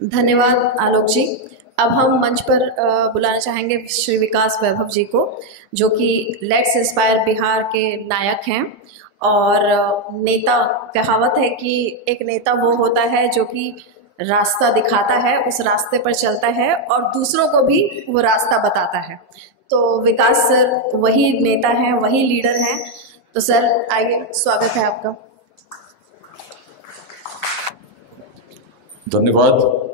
धन्यवाद आलोक जी। अब हम मंच पर बुलाना चाहेंगे श्री विकास वैभव जी को, जो कि लेट्स इंस्पायर बिहार के नायक हैं और नेता। कहावत है कि एक नेता वो होता है जो कि रास्ता दिखाता है, उस रास्ते पर चलता है और दूसरों को भी वो रास्ता बताता है। तो विकास सर वही नेता हैं, वही लीडर हैं। तो सर आइए, स्वागत है आपका। धन्यवाद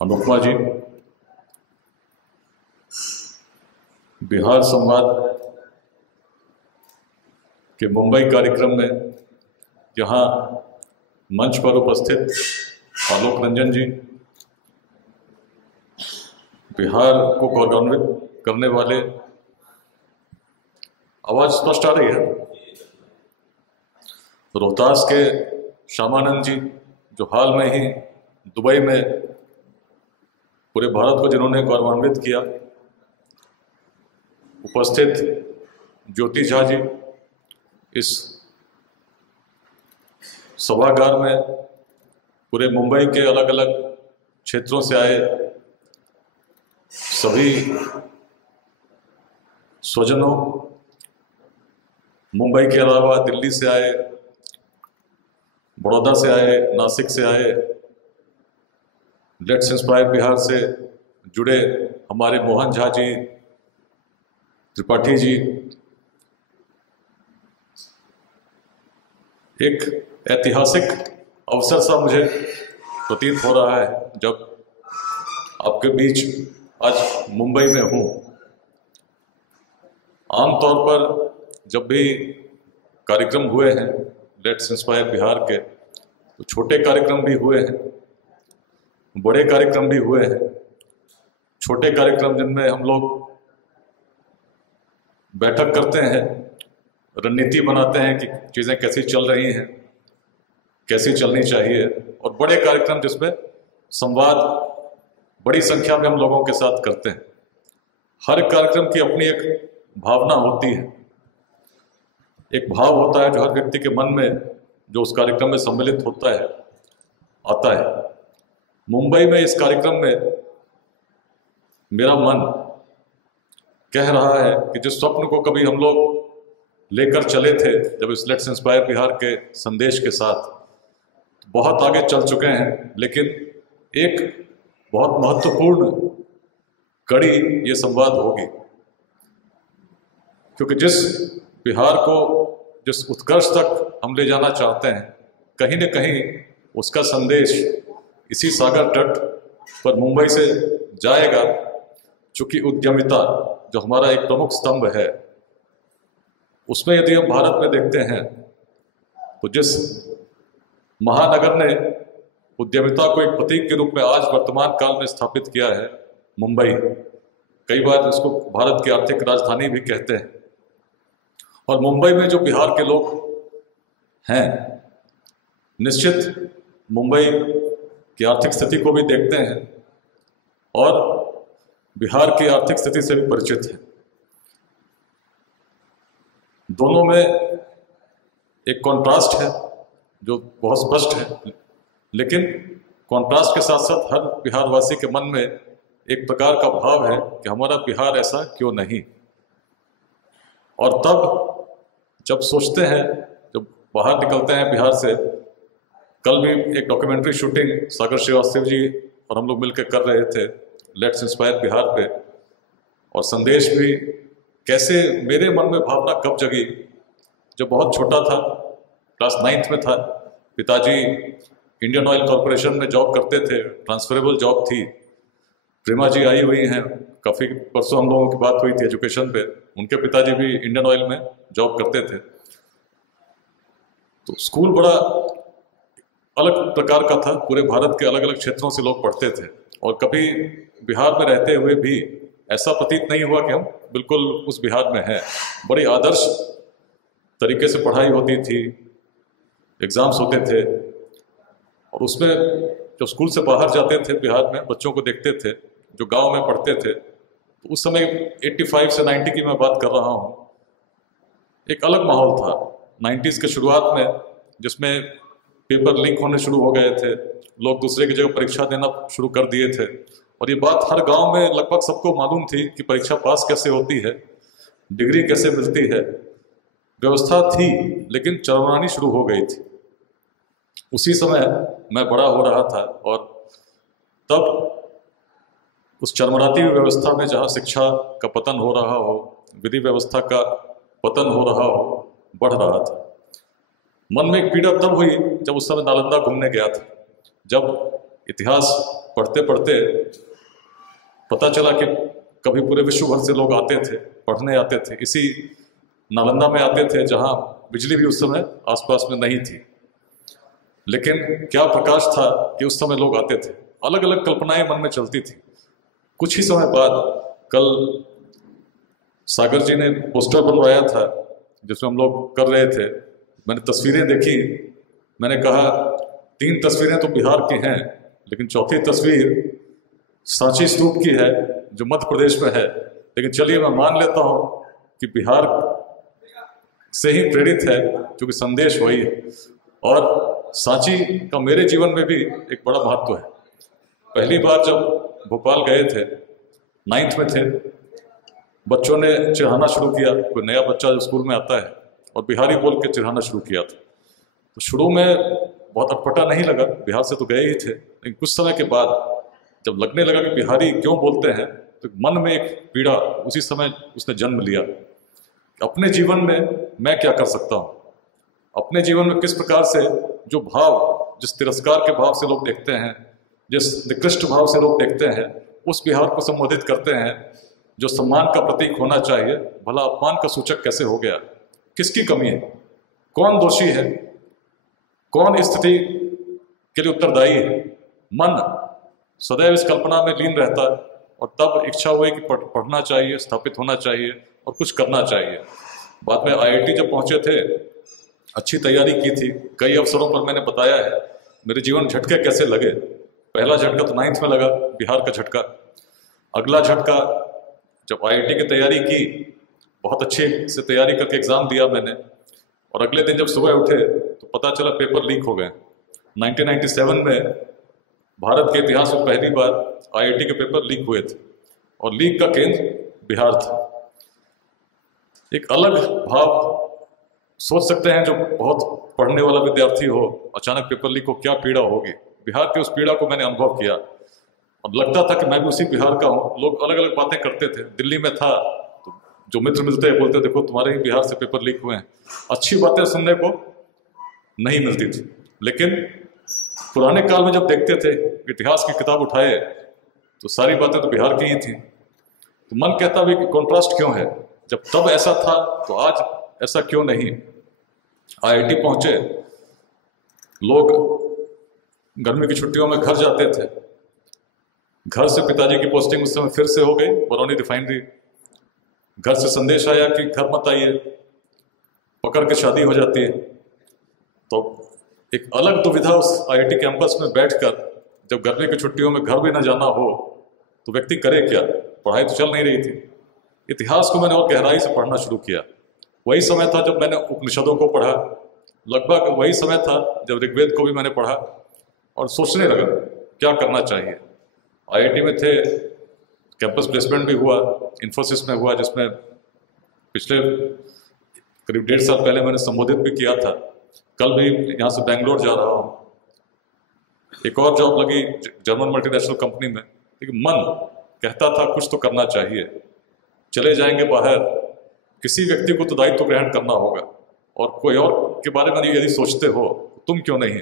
अनुपमा जी। बिहार संवाद के मुंबई कार्यक्रम में यहाँ मंच पर उपस्थित आलोक रंजन जी, बिहार को गौरवान्वित करने वाले, आवाज स्पष्ट आ रही है, रोहतास के श्यामानंद जी, जो हाल में ही दुबई में पूरे भारत को जिन्होंने गौरवान्वित किया, उपस्थित ज्योति झा जी, इस सभागार में पूरे मुंबई के अलग अलग क्षेत्रों से आए सभी स्वजनों, मुंबई के अलावा दिल्ली से आए, बड़ौदा से आए, नासिक से आए, लेट्स इंस्पायर बिहार से जुड़े हमारे मोहन झा जी, त्रिपाठी जी, एक ऐतिहासिक अवसर सा मुझे प्रतीत हो रहा है जब आपके बीच आज मुंबई में हूँ। आमतौर पर जब भी कार्यक्रम हुए हैं लेट्स इंस्पायर बिहार के, तो छोटे कार्यक्रम भी हुए हैं, बड़े कार्यक्रम भी हुए हैं। छोटे कार्यक्रम जिनमें हम लोग बैठक करते हैं, रणनीति बनाते हैं कि चीज़ें कैसी चल रही हैं, कैसी चलनी चाहिए, और बड़े कार्यक्रम जिसमें संवाद बड़ी संख्या में हम लोगों के साथ करते हैं। हर कार्यक्रम की अपनी एक भावना होती है, एक भाव होता है जो हर व्यक्ति के मन में जो उस कार्यक्रम में सम्मिलित होता है, आता है। मुंबई में इस कार्यक्रम में मेरा मन कह रहा है कि जिस स्वप्न को कभी हम लोग लेकर चले थे जब इस लेट्स इंस्पायर बिहार के संदेश के साथ, बहुत आगे चल चुके हैं, लेकिन एक बहुत महत्वपूर्ण कड़ी ये संवाद होगी, क्योंकि जिस बिहार को जिस उत्कर्ष तक हम ले जाना चाहते हैं, कहीं न कहीं उसका संदेश इसी सागर तट पर मुंबई से जाएगा। चूंकि उद्यमिता जो हमारा एक प्रमुख स्तंभ है, उसमें यदि हम भारत में देखते हैं तो जिस महानगर ने उद्यमिता को एक प्रतीक के रूप में आज वर्तमान काल में स्थापित किया है, मुंबई, कई बार इसको भारत की आर्थिक राजधानी भी कहते हैं। और मुंबई में जो बिहार के लोग हैं, निश्चित मुंबई की आर्थिक स्थिति को भी देखते हैं और बिहार की आर्थिक स्थिति से भी परिचित हैं। दोनों में एक कॉन्ट्रास्ट है जो बहुत स्पष्ट है, लेकिन कॉन्ट्रास्ट के साथ साथ हर बिहारवासी के मन में एक प्रकार का भाव है कि हमारा बिहार ऐसा क्यों नहीं। और तब जब सोचते हैं, जब बाहर निकलते हैं बिहार से, कल भी एक डॉक्यूमेंट्री शूटिंग सागर श्रीवास्तव जी और हम लोग मिलकर कर रहे थे लेट्स इंस्पायर बिहार पे, और संदेश भी कैसे मेरे मन में भावना कब जगी, जब बहुत छोटा था, क्लास 9th में था, पिताजी इंडियन ऑयल कॉरपोरेशन में जॉब करते थे, ट्रांसफरेबल जॉब थी। प्रेमा जी आई हुई हैं, काफ़ी परसों हम लोगों की बात हुई थी एजुकेशन पे, उनके पिताजी भी इंडियन ऑयल में जॉब करते थे। तो स्कूल बड़ा अलग प्रकार का था, पूरे भारत के अलग अलग क्षेत्रों से लोग पढ़ते थे, और कभी बिहार में रहते हुए भी ऐसा प्रतीत नहीं हुआ कि हम बिल्कुल उस बिहार में हैं। बड़ी आदर्श तरीके से पढ़ाई होती थी, एग्ज़ाम्स होते थे, और उसमें जब स्कूल से बाहर जाते थे बिहार में, बच्चों को देखते थे जो गांव में पढ़ते थे, तो उस समय 85 से 90 की मैं बात कर रहा हूँ, एक अलग माहौल था 90s के शुरुआत में, जिसमें पेपर लीक होने शुरू हो गए थे, लोग दूसरे की जगह परीक्षा देना शुरू कर दिए थे। और ये बात हर गांव में लगभग सबको मालूम थी कि परीक्षा पास कैसे होती है, डिग्री कैसे मिलती है। व्यवस्था थी लेकिन चरमरानी शुरू हो गई थी। उसी समय मैं बड़ा हो रहा था और तब उस चरमराती हुई व्यवस्था में जहाँ शिक्षा का पतन हो रहा हो, विधि व्यवस्था का पतन हो रहा हो, बढ़ रहा था। मन में एक पीड़ा तब हुई जब उस समय नालंदा घूमने गया था। जब इतिहास पढ़ते पढ़ते पता चला कि कभी पूरे विश्व भर से लोग आते थे, पढ़ने आते थे, इसी नालंदा में आते थे जहाँ बिजली भी उस समय आसपास में नहीं थी। लेकिन क्या प्रकाश था कि उस समय लोग आते थे। अलग अलग कल्पनाएं मन में चलती थी। कुछ ही समय बाद कल सागर जी ने पोस्टर बनवाया था जिसमें हम लोग कर रहे थे। मैंने तस्वीरें देखी, मैंने कहा 3 तस्वीरें तो बिहार की हैं, लेकिन चौथी तस्वीर सांची स्तूप की है जो मध्य प्रदेश में है। लेकिन चलिए मैं मान लेता हूँ कि बिहार से ही प्रेरित है, क्योंकि संदेश वही है। और सांची का मेरे जीवन में भी एक बड़ा महत्व है। पहली बार जब भोपाल गए थे, 9th में थे, बच्चों ने चिढ़ाना शुरू किया। कोई नया बच्चा स्कूल में आता है और बिहारी बोल के चिढ़ाना शुरू किया था। तो शुरू में बहुत अटपटा नहीं लगा, बिहार से तो गए ही थे। लेकिन कुछ समय के बाद जब लगने लगा कि बिहारी क्यों बोलते हैं, तो मन में एक पीड़ा उसी समय उसने जन्म लिया। अपने जीवन में मैं क्या कर सकता हूँ, अपने जीवन में किस प्रकार से जो भाव, जिस तिरस्कार के भाव से लोग देखते हैं, जिस निकृष्ट भाव से लोग देखते हैं, उस बिहार को संबोधित करते हैं जो सम्मान का प्रतीक होना चाहिए, भला अपमान का सूचक कैसे हो गया। किसकी कमी है, कौन दोषी है, कौन इस स्थिति के लिए उत्तरदायी है। मन सदैव इस कल्पना में लीन रहता है और तब इच्छा हुई कि पढ़ना चाहिए, स्थापित होना चाहिए और कुछ करना चाहिए। बाद में IIT जब पहुंचे थे, अच्छी तैयारी की थी, कई अवसरों पर मैंने बताया है मेरे जीवन झटके कैसे लगे। पहला झटका तो 9th में लगा, बिहार का झटका। अगला झटका जब IIT की तैयारी की, बहुत अच्छे से तैयारी करके एग्ज़ाम दिया मैंने, और अगले दिन जब सुबह उठे तो पता चला पेपर लीक हो गए। 1997 में भारत के इतिहास में पहली बार IIT के पेपर लीक हुए थे और लीक का केंद्र बिहार था। एक अलग भाव सोच सकते हैं, जो बहुत पढ़ने वाला विद्यार्थी हो, अचानक पेपर लीक हो, क्या पीड़ा होगी। बिहार की उस पीड़ा को मैंने अनुभव किया और लगता था कि मैं भी उसी बिहार का हूँ। लोग अलग अलग बातें करते थे। दिल्ली में था तो जो मित्र मिलते बोलते, देखो तुम्हारे ही बिहार से पेपर लीक हुए हैं। अच्छी बातें सुनने को नहीं मिलती थी। लेकिन पुराने काल में जब देखते थे, इतिहास की किताब उठाए तो सारी बातें तो बिहार की ही थी। तो मन कहता भी कि कॉन्ट्रास्ट क्यों है, जब तब ऐसा था तो आज ऐसा क्यों नहीं। IIT पहुंचे, लोग गर्मी की छुट्टियों में घर जाते थे। घर से पिताजी की पोस्टिंग उस समय फिर से हो गई, बरौनी रिफाइनरी। घर से संदेश आया कि घर मत आइए, पकड़ के शादी हो जाती है। तो एक अलग दुविधा उस IIT कैंपस में बैठकर, जब गर्मी की छुट्टियों में घर भी ना जाना हो तो व्यक्ति करे क्या। पढ़ाई तो चल नहीं रही थी। इतिहास को मैंने और गहराई से पढ़ना शुरू किया। वही समय था जब मैंने उपनिषदों को पढ़ा, लगभग वही समय था जब ऋग्वेद को भी मैंने पढ़ा और सोचने लगा क्या करना चाहिए। IIT में थे, कैंपस प्लेसमेंट भी हुआ, इन्फोसिस में हुआ, जिसमें पिछले करीब 1.5 साल पहले मैंने संबोधित भी किया था। कल भी यहाँ से बेंगलोर जा रहा हूँ। एक और जॉब लगी जर्मन मल्टीनेशनल कंपनी में। लेकिन मन कहता था कुछ तो करना चाहिए, चले जाएंगे बाहर, किसी व्यक्ति को तो दायित्व ग्रहण करना होगा। और कोई और के बारे में यदि सोचते हो, तुम क्यों नहीं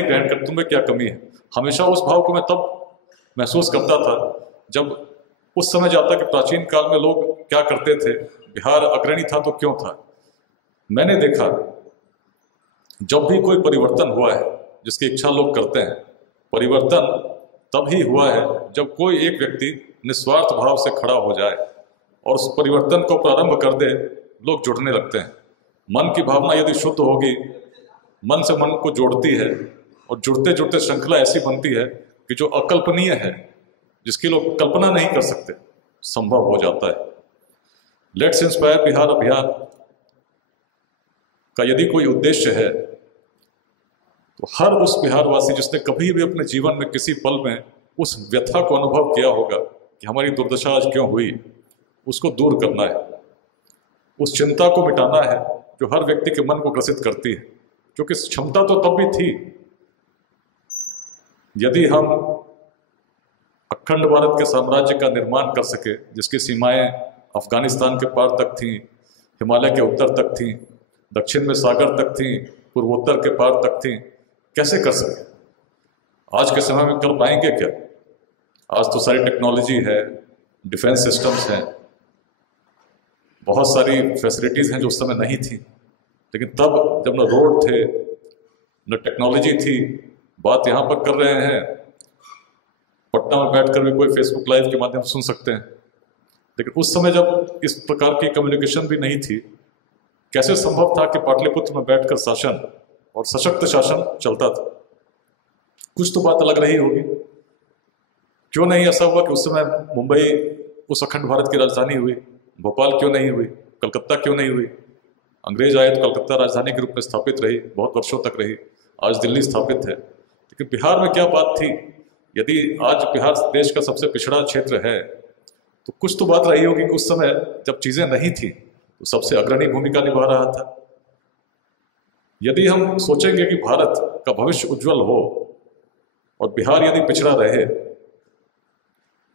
ग्रहण कर, तुम्हें क्या कमी है। हमेशा उस भाव को मैं तब महसूस करता था जब उस समय जाता कि प्राचीन काल में लोग क्या करते थे, बिहार अग्रणी था तो क्यों था। मैंने देखा जब भी कोई परिवर्तन हुआ है जिसकी इच्छा लोग करते हैं, परिवर्तन तब ही हुआ है जब कोई एक व्यक्ति निस्वार्थ भाव से खड़ा हो जाए और उस परिवर्तन को प्रारंभ कर दे। लोग जुड़ने लगते हैं। मन की भावना यदि शुद्ध होगी, मन से मन को जोड़ती है और जुड़ते जुड़ते श्रृंखला ऐसी बनती है कि जो अकल्पनीय है, जिसकी लोग कल्पना नहीं कर सकते, संभव हो जाता है। लेट्स इंस्पायर बिहार अभियान का यदि कोई उद्देश्य है तो हर उस बिहारवासी जिसने कभी भी अपने जीवन में किसी पल में उस व्यथा को अनुभव किया होगा कि हमारी दुर्दशा आज क्यों हुई, उसको दूर करना है, उस चिंता को मिटाना है जो हर व्यक्ति के मन को ग्रसित करती है। क्योंकि क्षमता तो तब भी थी, यदि हम अखंड भारत के साम्राज्य का निर्माण कर सके जिसकी सीमाएं अफगानिस्तान के पार तक थीं, हिमालय के उत्तर तक थीं, दक्षिण में सागर तक थीं, पूर्वोत्तर के पार तक थीं, कैसे कर सके? आज के समय में कर पाएंगे क्या? आज तो सारी टेक्नोलॉजी है, डिफेंस सिस्टम्स हैं, बहुत सारी फैसिलिटीज़ हैं जो उस समय नहीं थी। लेकिन तब जब न रोड थे न टेक्नोलॉजी थी, बात यहाँ पर कर रहे हैं, पटना में बैठकर भी कोई फेसबुक लाइव के माध्यम से सुन सकते हैं। लेकिन उस समय जब इस प्रकार की कम्युनिकेशन भी नहीं थी, कैसे संभव था कि पाटलिपुत्र में बैठकर शासन और सशक्त शासन चलता था? कुछ तो बात अलग रही होगी। क्यों नहीं ऐसा हुआ कि उस समय मुंबई उस अखंड भारत की राजधानी हुई? भोपाल क्यों नहीं हुई? कलकत्ता क्यों नहीं हुई? अंग्रेज आए तो कलकत्ता राजधानी के रूप में स्थापित रही, बहुत वर्षों तक रही, आज दिल्ली स्थापित है। लेकिन बिहार में क्या बात थी? यदि आज बिहार देश का सबसे पिछड़ा क्षेत्र है तो कुछ तो बात रही होगी कि उस समय जब चीज़ें नहीं थी तो सबसे अग्रणी भूमिका निभा रहा था। यदि हम सोचेंगे कि भारत का भविष्य उज्जवल हो और बिहार यदि पिछड़ा रहे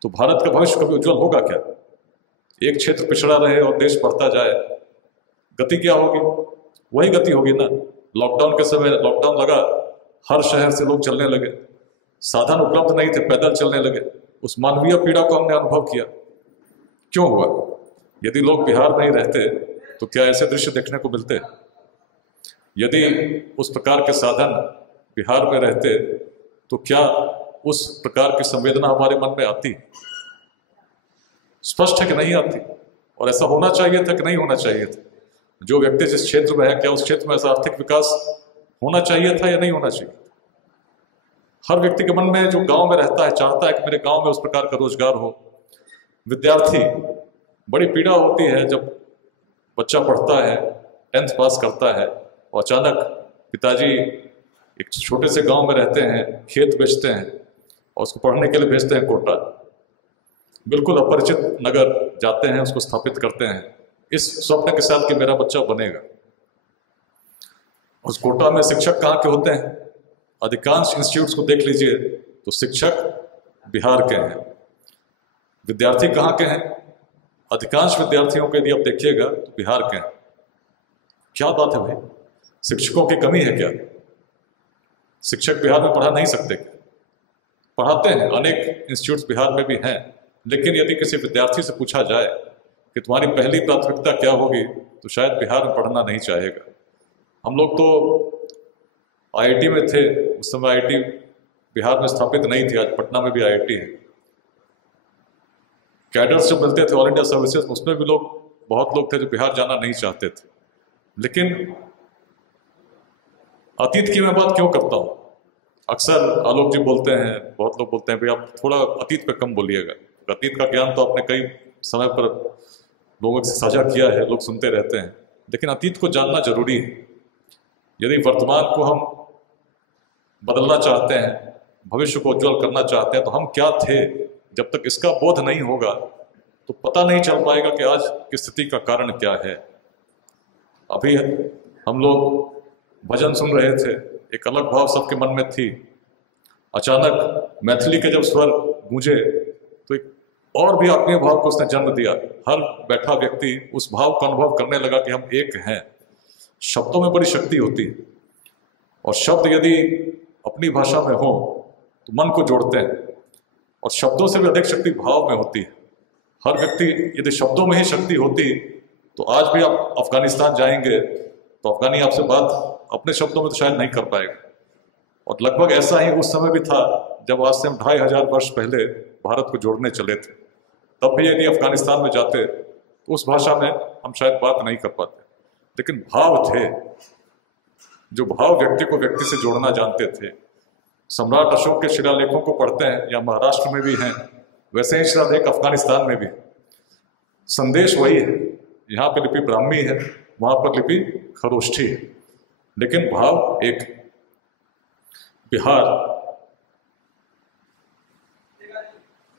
तो भारत का भविष्य कभी उज्जवल होगा क्या? एक क्षेत्र पिछड़ा रहे और देश बढ़ता जाए, गति क्या होगी? वही गति होगी ना। लॉकडाउन के समय लॉकडाउन लगा, हर शहर से लोग चलने लगे, साधन उपलब्ध नहीं थे, पैदल चलने लगे। उस मानवीय पीड़ा को हमने अनुभव किया। क्यों हुआ? यदि लोग बिहार में ही रहते तो क्या ऐसे दृश्य देखने को मिलते? यदि उस प्रकार के साधन बिहार में रहते तो क्या उस प्रकार की संवेदना हमारे मन में आती? स्पष्ट है कि नहीं आती। और ऐसा होना चाहिए था कि नहीं होना चाहिए था? जो व्यक्ति जिस क्षेत्र में है, क्या उस क्षेत्र में ऐसा आर्थिक विकास होना चाहिए था या नहीं होना चाहिए? हर व्यक्ति के मन में जो गांव में रहता है चाहता है कि मेरे गांव में उस प्रकार का रोजगार हो। विद्यार्थी, बड़ी पीड़ा होती है जब बच्चा पढ़ता है, 10th पास करता है और अचानक पिताजी एक छोटे से गांव में रहते हैं, खेत बेचते हैं और उसको पढ़ने के लिए भेजते हैं कोटा। बिल्कुल अपरिचित नगर जाते हैं, उसको स्थापित करते हैं इस स्वप्न के साथ कि मेरा बच्चा बनेगा। उस कोटा में शिक्षक कहाँ के होते हैं? अधिकांश इंस्टीट्यूट्स को देख लीजिए तो शिक्षक बिहार के हैं। विद्यार्थी कहाँ के हैं? अधिकांश विद्यार्थियों के यदि आप देखिएगा तो बिहार के हैं। क्या बात है भाई? शिक्षकों की कमी है क्या? शिक्षक बिहार में पढ़ा नहीं सकते क्या? पढ़ाते हैं, अनेक इंस्टीट्यूट्स बिहार में भी हैं। लेकिन यदि किसी विद्यार्थी से पूछा जाए कि तुम्हारी पहली प्राथमिकता क्या होगी तो शायद बिहार में पढ़ना नहीं चाहेगा। हम लोग तो आईआईटी में थे, उस समय आईआईटी बिहार में स्थापित नहीं थी, आज पटना में भी आईआईटी है। कैडर्स जो मिलते थे ऑल इंडिया सर्विसेज, उसमें भी बहुत लोग थे जो बिहार जाना नहीं चाहते थे। लेकिन अतीत की मैं बात क्यों करता हूँ? अक्सर आलोक जी बोलते हैं, बहुत लोग बोलते हैं भाई आप थोड़ा अतीत पे कम बोलिएगा। अतीत का ज्ञान तो आपने कई समय पर लोगों से साझा किया है, लोग सुनते रहते हैं, लेकिन अतीत को जानना जरूरी है। यदि वर्तमान को हम बदलना चाहते हैं, भविष्य को उज्जवल करना चाहते हैं, तो हम क्या थे, जब तक इसका बोध नहीं होगा तो पता नहीं चल पाएगा कि आज की स्थिति का कारण क्या है। अभी हम लोग भजन सुन रहे थे, एक अलग भाव सबके मन में थी। अचानक मैथिली के जब स्वर गूंजे तो एक और भी आत्मीय भाव को उसने जन्म दिया। हर बैठा व्यक्ति उस भाव को अनुभव करने लगा कि हम एक हैं। शब्दों में बड़ी शक्ति होती है और शब्द यदि अपनी भाषा में हो तो मन को जोड़ते हैं, और शब्दों से भी अधिक शक्ति भाव में होती है। हर व्यक्ति यदि शब्दों में ही शक्ति होती तो आज भी आप अफगानिस्तान जाएंगे तो अफगानी आपसे बात अपने शब्दों में तो शायद नहीं कर पाएगा। और लगभग ऐसा ही उस समय भी था जब आज से हम 2500 वर्ष पहले भारत को जोड़ने चले थे। तब भी यदि अफगानिस्तान में जाते तो उस भाषा में हम शायद बात नहीं कर पाते, लेकिन भाव थे, जो भाव व्यक्ति को व्यक्ति से जोड़ना जानते थे। सम्राट अशोक के शिलालेखों को पढ़ते हैं, या महाराष्ट्र में भी हैं, वैसे ही शिलालेख अफगानिस्तान में भी। संदेश वही है, यहाँ पे लिपि ब्राह्मी है, वहाँ पर लिपि खरोष्ठी है, लेकिन भाव एक। बिहार,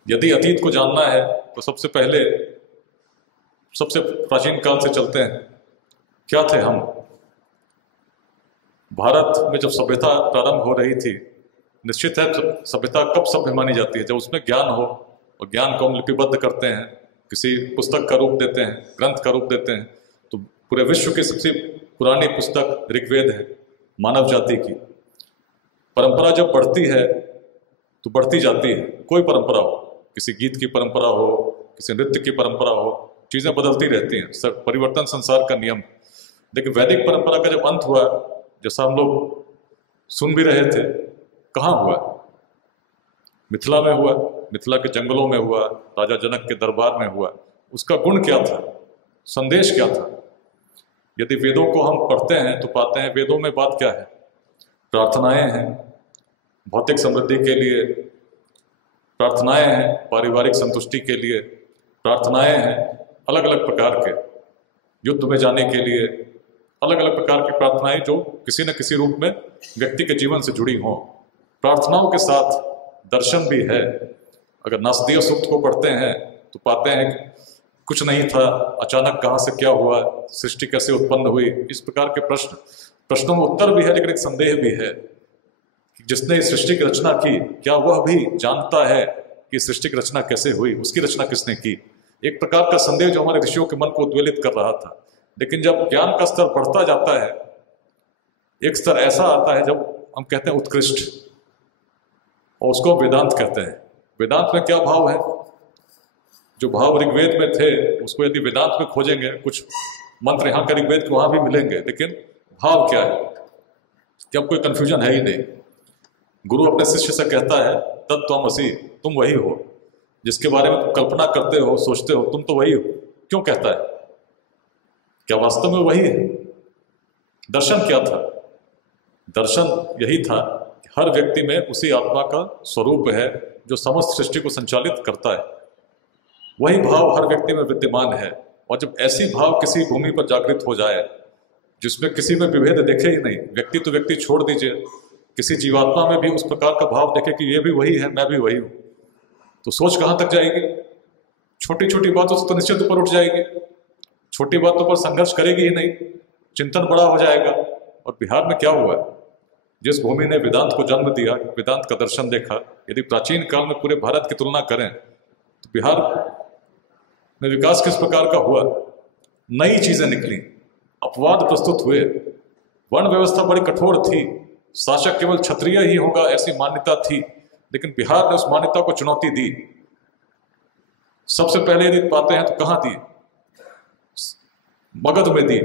यदि अतीत को जानना है तो सबसे पहले सबसे प्राचीन काल से चलते हैं। क्या थे हम? भारत में जब सभ्यता प्रारंभ हो रही थी, निश्चित है सभ्यता कब सभ्य मानी जाती है? जब उसमें ज्ञान हो, और ज्ञान को हम लिपिबद्ध करते हैं, किसी पुस्तक का रूप देते हैं, ग्रंथ का रूप देते हैं। तो पूरे विश्व की सबसे पुरानी पुस्तक ऋग्वेद है, मानव जाति की। परंपरा जब बढ़ती है तो बढ़ती जाती है, कोई परंपरा हो, किसी गीत की परंपरा हो, किसी नृत्य की परंपरा हो, चीज़ें बदलती रहती हैं, परिवर्तन संसार का नियम। लेकिन वैदिक परंपरा का जब अंत हुआ, जैसा हम लोग सुन भी रहे थे, कहाँ हुआ? मिथिला में हुआ, मिथिला के जंगलों में हुआ, राजा जनक के दरबार में हुआ। उसका गुण क्या था? संदेश क्या था? यदि वेदों को हम पढ़ते हैं तो पाते हैं वेदों में बात क्या है? प्रार्थनाएं हैं भौतिक समृद्धि के लिए, प्रार्थनाएं हैं पारिवारिक संतुष्टि के लिए, प्रार्थनाएं हैं अलग अलग प्रकार के युद्ध में जाने के लिए, अलग अलग प्रकार की प्रार्थनाएं जो किसी न किसी रूप में व्यक्ति के जीवन से जुड़ी हों। प्रार्थनाओं के साथ दर्शन भी है। अगर नासदीय सूक्त को पढ़ते हैं तो पाते हैं कुछ नहीं था, अचानक कहाँ से क्या हुआ, सृष्टि कैसे उत्पन्न हुई, इस प्रकार के प्रश्नों में उत्तर भी है, लेकिन एक संदेह भी है कि जिसने इस सृष्टि की रचना की, क्या वह भी जानता है कि सृष्टि की रचना कैसे हुई, उसकी रचना किसने की? एक प्रकार का संदेह जो हमारे ऋषियों के मन को उद्वेलित कर रहा था। लेकिन जब ज्ञान का स्तर बढ़ता जाता है, एक स्तर ऐसा आता है जब हम कहते हैं उत्कृष्ट, और उसको वेदांत कहते हैं। वेदांत में क्या भाव है? जो भाव ऋग्वेद में थे उसको यदि वेदांत में खोजेंगे, कुछ मंत्र यहाँ के ऋग्वेद के वहाँ भी मिलेंगे, लेकिन भाव क्या है? जब कोई कंफ्यूजन है ही नहीं। गुरु अपने शिष्य से कहता है तत्त्वमसि, तुम वही हो, जिसके बारे में तुम कल्पना करते हो, सोचते हो, तुम तो वही हो। क्यों कहता है? क्या वास्तव में वही है? दर्शन क्या था? दर्शन यही था कि हर व्यक्ति में उसी आत्मा का स्वरूप है जो समस्त सृष्टि को संचालित करता है। वही भाव हर व्यक्ति में विद्यमान है, और जब ऐसी भाव किसी भूमि पर जागृत हो जाए जिसमें किसी में विभेद देखे ही नहीं, व्यक्ति तो व्यक्ति छोड़ दीजिए, किसी जीवात्मा में भी उस प्रकार का भाव देखे कि ये भी वही है, मैं भी वही हूँ, तो सोच कहाँ तक जाएगी? छोटी छोटी बातों से तो निश्चित ऊपर उठ जाएगी, छोटी बातों पर संघर्ष करेगी ही नहीं, चिंतन बड़ा हो जाएगा। और बिहार में क्या हुआ? जिस भूमि ने वेदांत को जन्म दिया, वेदांत का दर्शन देखा, यदि प्राचीन काल में पूरे भारत की तुलना करें तो बिहार में विकास किस प्रकार का हुआ? नई चीजें निकली, अपवाद प्रस्तुत हुए, वर्ण व्यवस्था बड़ी कठोर थी, शासक केवल क्षत्रिय ही होगा ऐसी मान्यता थी, लेकिन बिहार ने उस मान्यता को चुनौती दी। सबसे पहले यदि पाते हैं तो कहाँ दी? मगध में दी,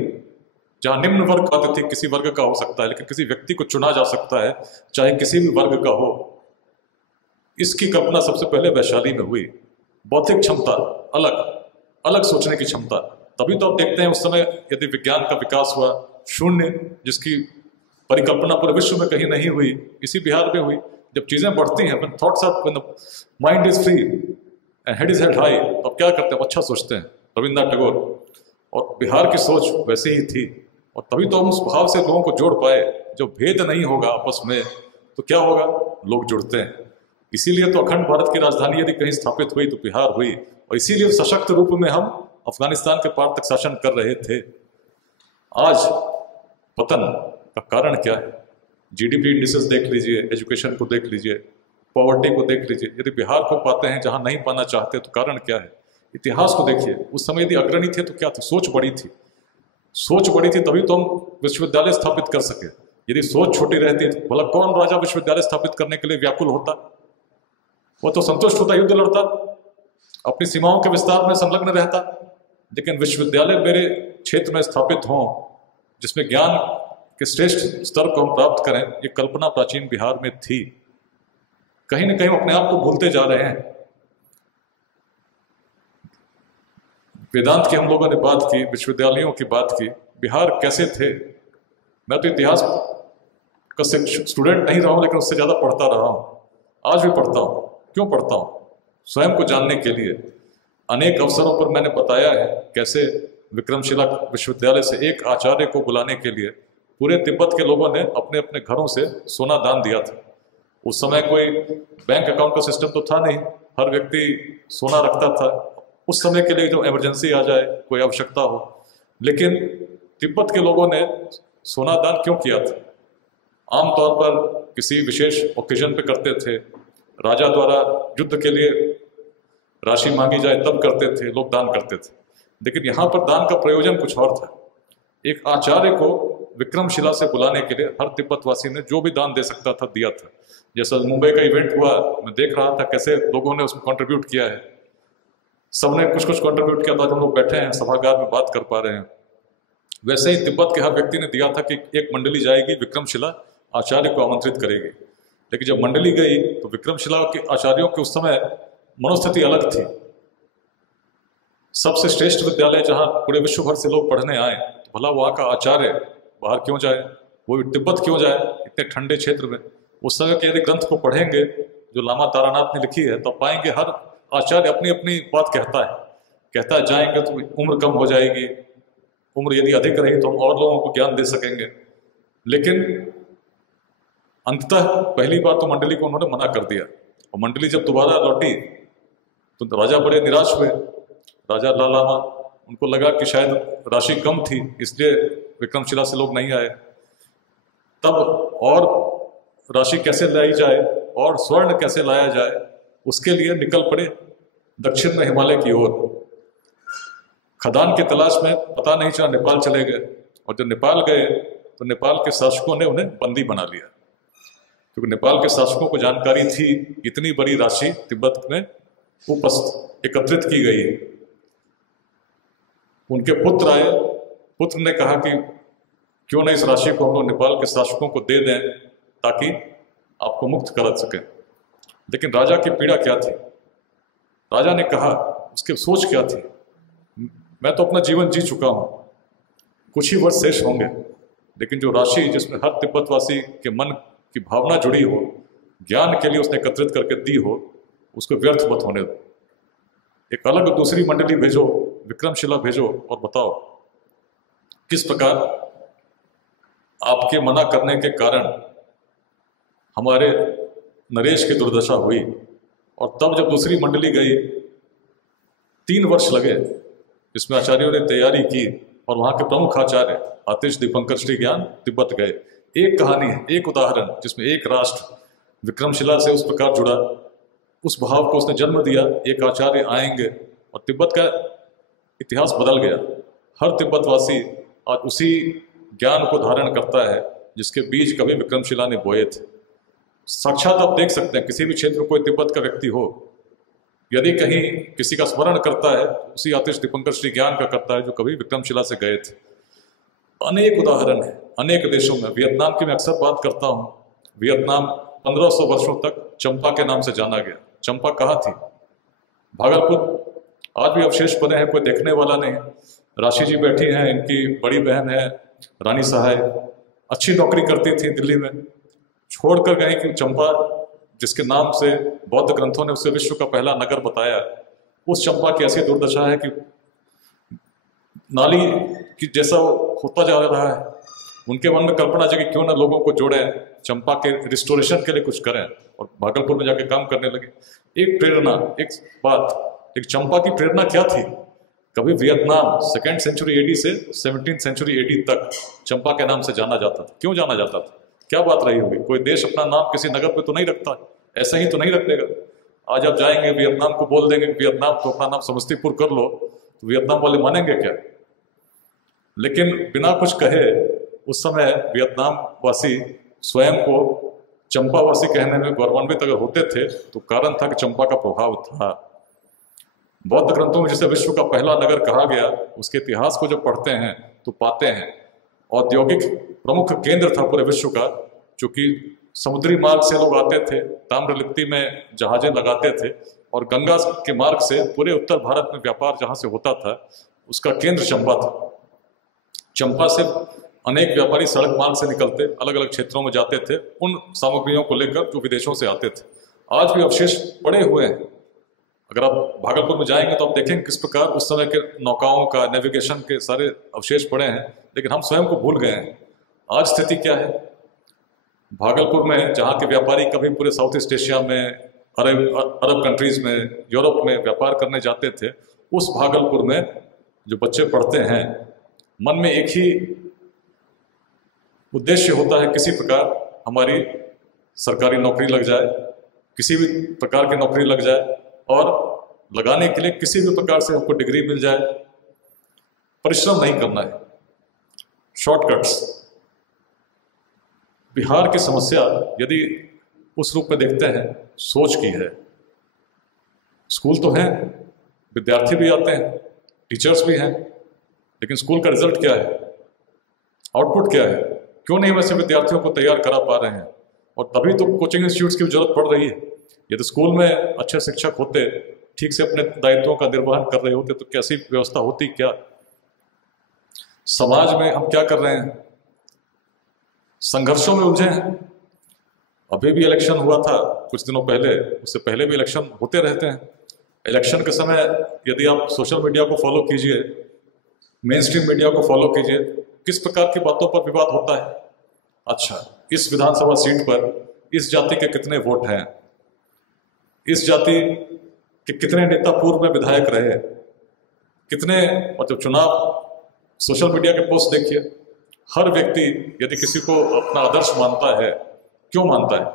जहां निम्न वर्ग का अतिथि किसी वर्ग का हो सकता है, लेकिन किसी व्यक्ति को चुना जा सकता है चाहे किसी भी वर्ग का हो। इसकी कल्पना सबसे पहले वैशाली में हुई। बौद्धिक क्षमता, अलग अलग सोचने की क्षमता। तभी तो आप देखते हैं उस समय यदि विज्ञान का विकास हुआ, शून्य जिसकी परिकल्पना पूरे विश्व में कहीं नहीं हुई, इसी बिहार में हुई। जब चीजें बढ़ती हैं, when thoughts are, when the mind is free and head is held high, तो अब क्या करते हैं? अच्छा सोचते हैं, रविन्द्रनाथ टैगोर। और बिहार की सोच वैसे ही थी, और तभी तो हम उस भाव से लोगों को जोड़ पाए। जो भेद नहीं होगा आपस में तो क्या होगा? लोग जुड़ते हैं। इसीलिए तो अखंड भारत की राजधानी यदि कहीं स्थापित हुई तो बिहार हुई, और इसीलिए सशक्त रूप में हम अफगानिस्तान के पार तक शासन कर रहे थे। आज पतन का कारण क्या है? जीडीपी इंडिसेस देख लीजिए, एजुकेशन को देख लीजिए, पॉवर्टी को देख लीजिए। यदि बिहार को पाते हैं जहां नहीं पाना चाहते तो कारण क्या है? इतिहास को देखिए, उस समय यदि अग्रणी थे तो क्या था? सोच बड़ी थी, सोच बड़ी थी तभी तो हम विश्वविद्यालय स्थापित कर सके। यदि सोच छोटी रहती तो भला कौन राजा विश्वविद्यालय स्थापित करने के लिए व्याकुल होता? वो तो संतुष्ट होता, युद्ध लड़ता, अपनी सीमाओं के विस्तार में संलग्न रहता। लेकिन विश्वविद्यालय मेरे क्षेत्र में स्थापित हों जिसमें ज्ञान के श्रेष्ठ स्तर को हम प्राप्त करें, ये कल्पना प्राचीन बिहार में थी। कहीं ना कहीं अपने आप को भूलते जा रहे हैं। वेदांत की हम लोगों ने बात की, विश्वविद्यालयों की बात की, बिहार कैसे थे? मैं तो इतिहास का स्टूडेंट नहीं रहा हूँ, लेकिन उससे ज़्यादा पढ़ता रहा हूँ, आज भी पढ़ता हूँ। क्यों पढ़ता हूँ? स्वयं को जानने के लिए। अनेक अवसरों पर मैंने बताया है कैसे विक्रमशिला विश्वविद्यालय से एक आचार्य को बुलाने के लिए पूरे तिब्बत के लोगों ने अपने अपने घरों से सोना दान दिया था। उस समय कोई बैंक अकाउंट का सिस्टम तो था नहीं, हर व्यक्ति सोना रखता था उस समय के लिए, जो इमरजेंसी आ जाए, कोई आवश्यकता हो। लेकिन तिब्बत के लोगों ने सोना दान क्यों किया था? आमतौर पर किसी विशेष ओकेजन पे करते थे, राजा द्वारा युद्ध के लिए राशि मांगी जाए तब करते थे, लोग दान करते थे। लेकिन यहाँ पर दान का प्रयोजन कुछ और था। एक आचार्य को विक्रमशिला से बुलाने के लिए हर तिब्बतवासी ने जो भी दान दे सकता था दिया था। जैसा मुंबई का इवेंट हुआ, मैं देख रहा था कैसे लोगों ने उसमें कंट्रीब्यूट किया है, सबने कुछ कुछ कंट्रीब्यूट किया था। हम लोग बैठे हैं सभागार में बात कर पा रहे हैं। वैसे ही तिब्बत के हर व्यक्ति ने दिया था कि एक मंडली जाएगी विक्रमशिला, आचार्य को आमंत्रित करेगी। लेकिन जब मंडली गई तो विक्रमशिला के आचार्यों की उस समय मनोस्थिति अलग थी। सबसे श्रेष्ठ विद्यालय जहाँ पूरे विश्व भर से लोग पढ़ने आए, तो भला वहाँ का आचार्य बाहर क्यों जाए, वो तिब्बत क्यों जाए इतने ठंडे क्षेत्र में। उस समय के यदि ग्रंथ को पढ़ेंगे जो लामा तारानाथ ने लिखी है, तो पाएंगे हर आचार्य अपनी अपनी बात कहता है जाएंगे तो उम्र कम हो जाएगी, उम्र यदि अधिक रही तो हम और लोगों को ज्ञान दे सकेंगे। लेकिन अंततः पहली बार तो मंडली को उन्होंने मना कर दिया, और मंडली जब दोबारा लौटी तो राजा बड़े निराश हुए। राजा लालामा, उनको लगा कि शायद राशि कम थी इसलिए विक्रमशिला से लोग नहीं आए। तब और राशि कैसे लाई जाए और स्वर्ण कैसे लाया जाए, उसके लिए निकल पड़े दक्षिण में हिमालय की ओर। खदान की तलाश में पता नहीं चला नेपाल चले गए, और जब नेपाल गए तो नेपाल के शासकों ने उन्हें बंदी बना लिया, क्योंकि नेपाल के शासकों को जानकारी थी इतनी बड़ी राशि तिब्बत में एकत्रित की गई है। उनके पुत्र आए, पुत्र ने कहा कि क्यों नहीं इस राशि को हम लोग नेपाल के शासकों को दे दें ताकि आपको मुक्त कर सकें। लेकिन राजा की पीड़ा क्या थी? राजा ने कहा, उसकी सोच क्या थी, मैं तो अपना जीवन जी चुका हूं, कुछ ही वर्ष शेष होंगे, लेकिन जो राशि जिसमें हर तिब्बतवासी के मन की भावना जुड़ी हो, ज्ञान के लिए उसने एकत्रित करके दी हो, उसको व्यर्थ मत होने दो। एक अलग दूसरी मंडली भेजो, विक्रमशिला भेजो, और बताओ किस प्रकार आपके मना करने के कारण हमारे नरेश की दुर्दशा हुई। और तब जब दूसरी मंडली गई, 3 वर्ष लगे जिसमें आचार्यों ने तैयारी की, और वहाँ के प्रमुख आचार्य आतिश दीपंकर श्री ज्ञान तिब्बत गए। एक कहानी है, एक उदाहरण जिसमें एक राष्ट्र विक्रमशिला से उस प्रकार जुड़ा, उस भाव को उसने जन्म दिया। एक आचार्य आएंगे और तिब्बत का इतिहास बदल गया। हर तिब्बतवासी आज उसी ज्ञान को धारण करता है जिसके बीज कभी विक्रमशिला ने बोए थे। साक्षात आप देख सकते हैं, किसी भी क्षेत्र में कोई तिब्बत का व्यक्ति हो, यदि कहीं किसी का स्मरण करता है उसी आतिश दीपंकर श्री ज्ञान का करता है जो कभी विक्रमशिला से गए थे। अनेक उदाहरण है अनेक देशों में। वियतनाम की मैं अक्सर बात करता हूँ। वियतनाम 1500 वर्षों तक चंपा के नाम से जाना गया। चंपा कहाँ थी? भागलपुर। आज भी अवशेष बने हैं, कोई देखने वाला नहीं। राशि जी बैठी हैं, इनकी बड़ी बहन है रानी सहाय, अच्छी नौकरी करती थी दिल्ली में, छोड़कर गई कि चंपा जिसके नाम से बौद्ध ग्रंथों ने उसे विश्व का पहला नगर बताया। उस चंपा की ऐसी दुर्दशा है कि नाली की जैसा होता जा रहा है। उनके मन में कल्पना जगी क्यों ना लोगों को जोड़ें, चंपा के रिस्टोरेशन के लिए कुछ करें, और भागलपुर में जाके काम करने लगे। एक प्रेरणा, एक बात, एक चंपा की प्रेरणा क्या थी? कभी वियतनाम 2nd सेंचुरी एडी से 17th सेंचुरी एडी तक चंपा के नाम से जाना जाता था। क्यों जाना जाता था? क्या बात रही होगी? कोई देश अपना नाम किसी नगर पे तो नहीं रखता, ऐसा ही तो नहीं रख देगा। आज आप जाएंगे वियतनाम को बोल देंगे वियतनाम तो अपना नाम समस्तीपुर कर लो, तो वियतनाम वाले मानेंगे क्या? लेकिन बिना कुछ कहे उस समय वियतनाम वासी स्वयं को चंपावासी कहने में गौरवान्वित अगर होते थे तो कारण था कि चंपा का प्रभाव था। बौद्ध ग्रंथों में जिसे विश्व का पहला नगर कहा गया, उसके इतिहास को जब पढ़ते हैं तो पाते हैं औद्योगिक प्रमुख केंद्र था पूरे विश्व का, चूंकि समुद्री मार्ग से लोग आते थे, ताम्रलिप्ति में जहाजें लगाते थे, और गंगा के मार्ग से पूरे उत्तर भारत में व्यापार जहाँ से होता था उसका केंद्र चंपा था। चंपा से अनेक व्यापारी सड़क मार्ग से निकलते अलग अलग क्षेत्रों में जाते थे उन सामग्रियों को लेकर जो विदेशों से आते थे। आज भी अवशेष पड़े हुए हैं। अगर आप भागलपुर में जाएंगे तो आप देखेंगे किस प्रकार उस समय के नौकाओं का, नेविगेशन के सारे अवशेष पड़े हैं, लेकिन हम स्वयं को भूल गए हैं। आज स्थिति क्या है? भागलपुर में जहाँ के व्यापारी कभी पूरे साउथ ईस्ट एशिया में, अरब कंट्रीज में, यूरोप में व्यापार करने जाते थे, उस भागलपुर में जो बच्चे पढ़ते हैं, मन में एक ही उद्देश्य होता है, किसी प्रकार हमारी सरकारी नौकरी लग जाए, किसी भी प्रकार की नौकरी लग जाए, और लगाने के लिए किसी भी प्रकार से हमको डिग्री मिल जाए। परिश्रम नहीं करना है, शॉर्टकट्स। बिहार की समस्या यदि उस रूप में देखते हैं, सोच की है। स्कूल तो हैं, विद्यार्थी भी आते हैं, टीचर्स भी हैं, लेकिन स्कूल का रिजल्ट क्या है, आउटपुट क्या है? क्यों नहीं वैसे विद्यार्थियों को तैयार करा पा रहे हैं? और तभी तो कोचिंग इंस्टीट्यूट्स की जरूरत पड़ रही है। यदि स्कूल में अच्छे शिक्षक होते, ठीक से अपने दायित्वों का निर्वहन कर रहे होते, तो कैसी व्यवस्था होती? क्या समाज में हम क्या कर रहे हैं? संघर्षों में उलझे हैं। अभी भी इलेक्शन हुआ था कुछ दिनों पहले, उससे पहले भी इलेक्शन होते रहते हैं। इलेक्शन के समय यदि आप सोशल मीडिया को फॉलो कीजिए, मेन स्ट्रीम मीडिया को फॉलो कीजिए, किस प्रकार की बातों पर विवाद होता है। अच्छा, इस विधानसभा सीट पर इस जाति के कितने वोट हैं, इस जाति के कितने नेता पूर्व में विधायक रहे, कितने, मतलब चुनाव, सोशल मीडिया के पोस्ट देखिए। हर व्यक्ति यदि किसी को अपना आदर्श मानता है, क्यों मानता है?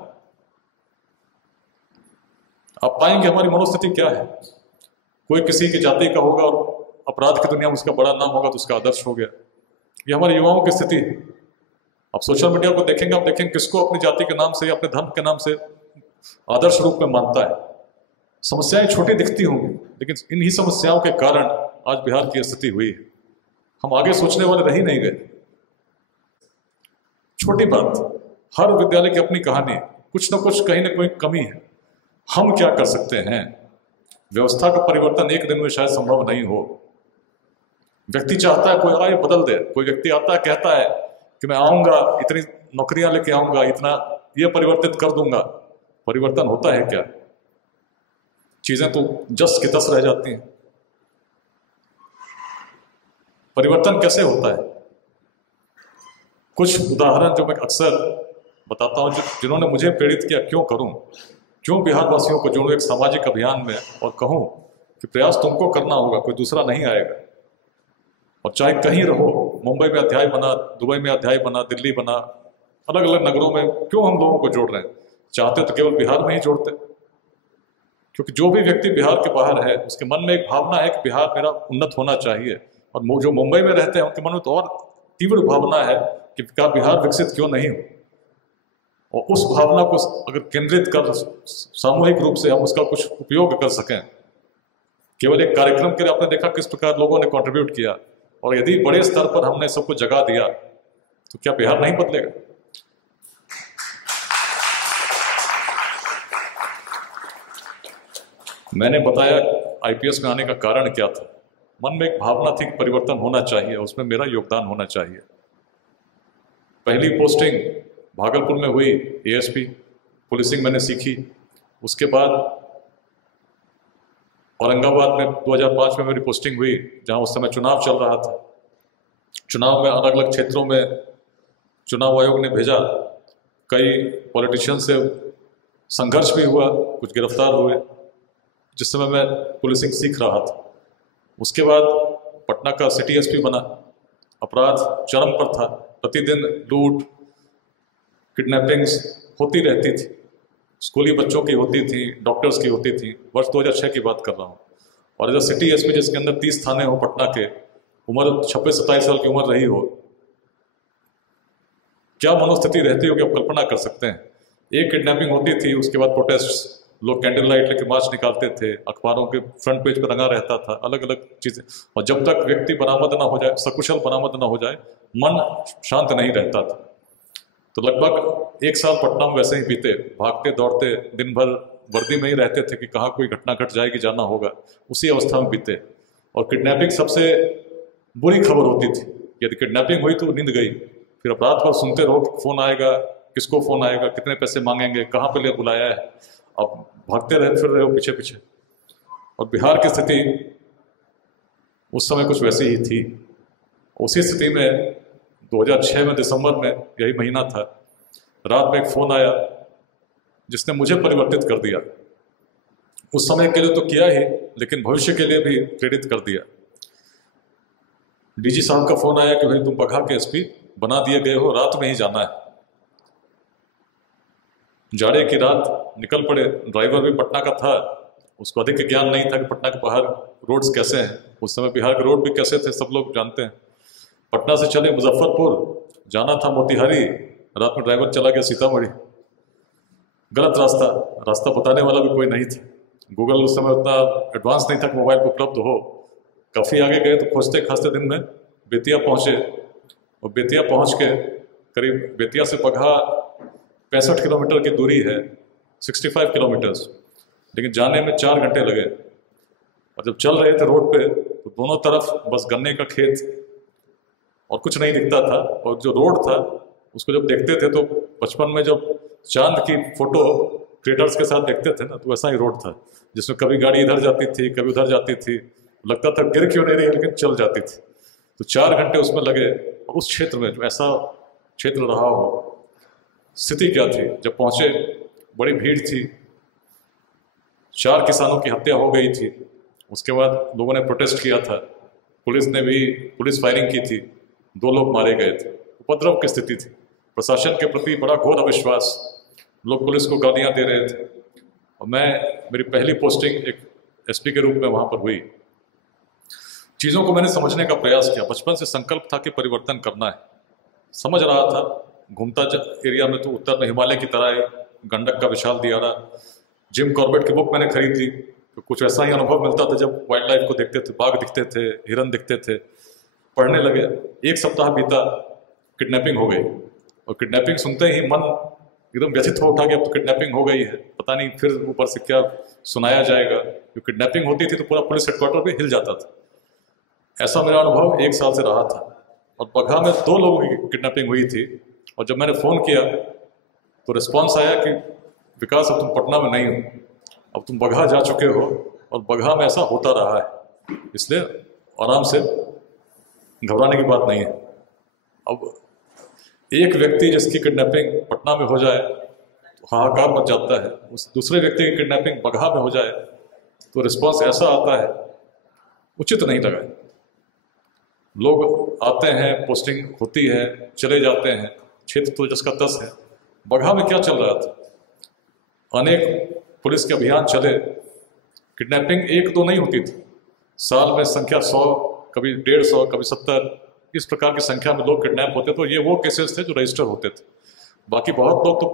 आप पाएंगे हमारी मनोस्थिति क्या है। कोई किसी की जाति का होगा और अपराध की दुनिया में उसका बड़ा नाम होगा तो उसका आदर्श हो गया। ये हमारे युवाओं की स्थिति है। आप सोशल मीडिया को देखेंगे, आप देखेंगे किसको अपनी जाति के नाम से या अपने धर्म के नाम से आदर्श रूप में मानता है। समस्याएं छोटी दिखती होंगी, लेकिन इन्हीं समस्याओं के कारण आज बिहार की स्थिति हुई है। हम आगे सोचने वाले रह ही नहीं गए। छोटी बात, हर विद्यालय की अपनी कहानी, कुछ ना कुछ कहीं ना कोई कमी है। हम क्या कर सकते हैं? व्यवस्था का परिवर्तन एक दिन में शायद संभव नहीं हो। व्यक्ति चाहता है कोई आए बदल दे, कोई व्यक्ति आता है कहता है कि मैं आऊंगा, इतनी नौकरियां लेके आऊंगा, इतना ये परिवर्तित कर दूंगा। परिवर्तन होता है क्या? चीजें तो जस की तस रह जाती हैं। परिवर्तन कैसे होता है? कुछ उदाहरण जो मैं अक्सर बताता हूं, जिन्होंने मुझे प्रेरित किया, क्यों करूं, क्यों बिहार वासियों को जोड़ूं एक सामाजिक अभियान में और कहूं कि प्रयास तुमको करना होगा, कोई दूसरा नहीं आएगा। और चाहे कहीं रहो, मुंबई में अध्याय बना, दुबई में अध्याय बना, दिल्ली बना, अलग अलग नगरों में, क्यों हम लोगों को जोड़ रहे हैं? चाहते तो केवल बिहार में ही जोड़ते, क्योंकि जो भी व्यक्ति बिहार के बाहर है उसके मन में एक भावना है कि बिहार मेरा उन्नत होना चाहिए। और जो मुंबई में रहते हैं उनके मन में तो और तीव्र भावना है कि बिहार विकसित क्यों नहीं हो। और उस भावना को अगर केंद्रित कर सामूहिक रूप से हम उसका कुछ उपयोग कर सकें। केवल एक कार्यक्रम के लिए आपने देखा किस प्रकार लोगों ने कंट्रीब्यूट किया, और यदि बड़े स्तर पर हमने सबको जगा दिया तो क्या बिहार नहीं बदलेगा? मैंने बताया आईपीएस में आने का कारण क्या था। मन में एक भावना थी कि परिवर्तन होना चाहिए, उसमें मेरा योगदान होना चाहिए। पहली पोस्टिंग भागलपुर में हुई, एएसपी पुलिसिंग मैंने सीखी। उसके बाद औरंगाबाद में 2005 में मेरी पोस्टिंग हुई, जहां उस समय चुनाव चल रहा था। चुनाव में अलग अलग क्षेत्रों में चुनाव आयोग ने भेजा। कई पॉलिटिशियन से संघर्ष भी हुआ, कुछ गिरफ्तार हुए, जिस समय मैं पुलिसिंग सीख रहा था। उसके बाद पटना का सिटी एसपी बना। अपराध चरम पर था, प्रतिदिन लूट, किडनैपिंग्स होती रहती थी। स्कूली बच्चों की होती थी, डॉक्टर्स की होती थी। वर्ष 2006 की बात कर रहा हूँ। और जब सिटी एसपी जिसके अंदर 30 थाने हो पटना के, उम्र 26-27 साल की उम्र रही हो, क्या मनोस्थिति रहती हो कि आप कल्पना कर सकते हैं। एक किडनैपिंग होती थी, उसके बाद प्रोटेस्ट, लोग कैंडल लाइट लेके मार्च निकालते थे, अखबारों के फ्रंट पेज पर रंगा रहता था, अलग अलग चीजें। और जब तक व्यक्ति बरामद ना हो जाए, सकुशल बरामद ना हो जाए, मन शांत नहीं रहता था। तो लगभग 1 साल पटना में वैसे ही बीते, भागते दौड़ते, दिन भर वर्दी में ही रहते थे कि कहाँ कोई घटना घट जाएगी, जाना होगा, उसी अवस्था में बीते। और किडनैपिंग सबसे बुरी खबर होती थी। यदि किडनैपिंग हुई तो नींद गई, फिर अपराध पर सुनते रहो, फोन आएगा, किसको फोन आएगा, कितने पैसे मांगेंगे, कहाँ पे ले बुलाया है, अब भागते रहे फिर रहे हो पीछे पीछे। और बिहार की स्थिति उस समय कुछ वैसी ही थी। उसी स्थिति में 2006 में दिसंबर में, यही महीना था, रात में एक फ़ोन आया जिसने मुझे परिवर्तित कर दिया। उस समय के लिए तो किया ही, लेकिन भविष्य के लिए भी प्रेरित कर दिया। डीजी साहब का फ़ोन आया कि भाई तुम बगहा के एसपी बना दिए गए हो, रात में ही जाना है। जाड़े की रात निकल पड़े। ड्राइवर भी पटना का था, उसको अधिक ज्ञान नहीं था कि पटना के बाहर रोड्स कैसे हैं। उस समय बिहार के रोड भी कैसे थे सब लोग जानते हैं। पटना से चले मुजफ्फरपुर, जाना था मोतिहारी, रात में ड्राइवर चला गया सीतामढ़ी। गलत रास्ता बताने वाला भी कोई नहीं था। गूगल उस समय उतना एडवांस नहीं था कि मोबाइल पर उपलब्ध हो। काफ़ी आगे गए तो खोजते खासते दिन में बेतिया पहुँचे, और बेतिया पहुँच के करीब बेतिया से बगहा 65 किलोमीटर की दूरी है, 65 किलोमीटर्स, लेकिन जाने में 4 घंटे लगे। और जब चल रहे थे रोड पे तो दोनों तरफ बस गन्ने का खेत और कुछ नहीं दिखता था। और जो रोड था उसको जब देखते थे तो बचपन में जब चांद की फोटो क्रिएटर्स के साथ देखते थे ना, तो वैसा ही रोड था, जिसमें कभी गाड़ी इधर जाती थी कभी उधर जाती थी, लगता था गिर क्यों नहीं रही, लेकिन चल जाती थी। तो 4 घंटे उसमें लगे। और उस क्षेत्र में जो ऐसा क्षेत्र रहा हो, स्थिति क्या थी? जब पहुंचे बड़ी भीड़ थी, 4 किसानों की हत्या हो गई थी। उसके बाद लोगों ने प्रोटेस्ट किया था, पुलिस ने भी पुलिस फायरिंग की थी, 2 लोग मारे गए थे। उपद्रव की स्थिति थी, प्रशासन के प्रति बड़ा घोर अविश्वास, लोग पुलिस को गालियां दे रहे थे। और मेरी पहली पोस्टिंग एक एसपी के रूप में वहाँ पर हुई। चीज़ों को मैंने समझने का प्रयास किया। बचपन से संकल्प था कि परिवर्तन करना है। समझ रहा था, घूमता एरिया में तो उत्तर में हिमालय की तरह है, गंडक का विशाल दियारा। जिम कॉर्बेट की बुक मैंने खरीदी, तो कुछ ऐसा ही अनुभव मिलता था जब वाइल्ड लाइफ को देखते थे, बाघ दिखते थे, हिरन दिखते थे। पढ़ने लगे, 1 सप्ताह बीता, किडनैपिंग हो गई। और किडनैपिंग सुनते ही मन एकदम व्यथित हो उठा कि अब तो किडनैपिंग हो गई है, पता नहीं फिर ऊपर से क्या सुनाया जाएगा। जो किडनैपिंग होती थी तो पूरा पुलिस हेडक्वार्टर भी हिल जाता था। ऐसा मेरा अनुभव 1 साल से रहा था। और बगहा में 2 लोगों की किडनैपिंग हुई थी। और जब मैंने फ़ोन किया तो रिस्पॉन्स आया कि विकास अब तुम पटना में नहीं हो, अब तुम बगहा जा चुके हो, और बगहा में ऐसा होता रहा है, इसलिए आराम से, घबराने की बात नहीं है। अब एक व्यक्ति जिसकी किडनैपिंग पटना में हो जाए तो हाहाकार मच जाता है, उस दूसरे व्यक्ति की किडनैपिंग बगहा में हो जाए तो रिस्पॉन्स ऐसा आता है, उचित नहीं लगा। लोग आते हैं, पोस्टिंग होती है, चले जाते हैं, क्षेत्र तो जिसका तस है। बगहा में क्या चल रहा था? अनेक पुलिस के अभियान चले, किडनैपिंग 1-2 नहीं होती थी, साल में संख्या 100, कभी 150, कभी 70, इस प्रकार की संख्या में लोग किडनैप होते। तो ये वो केसेस थे जो रजिस्टर होते थे। बाकी बहुत लोग तो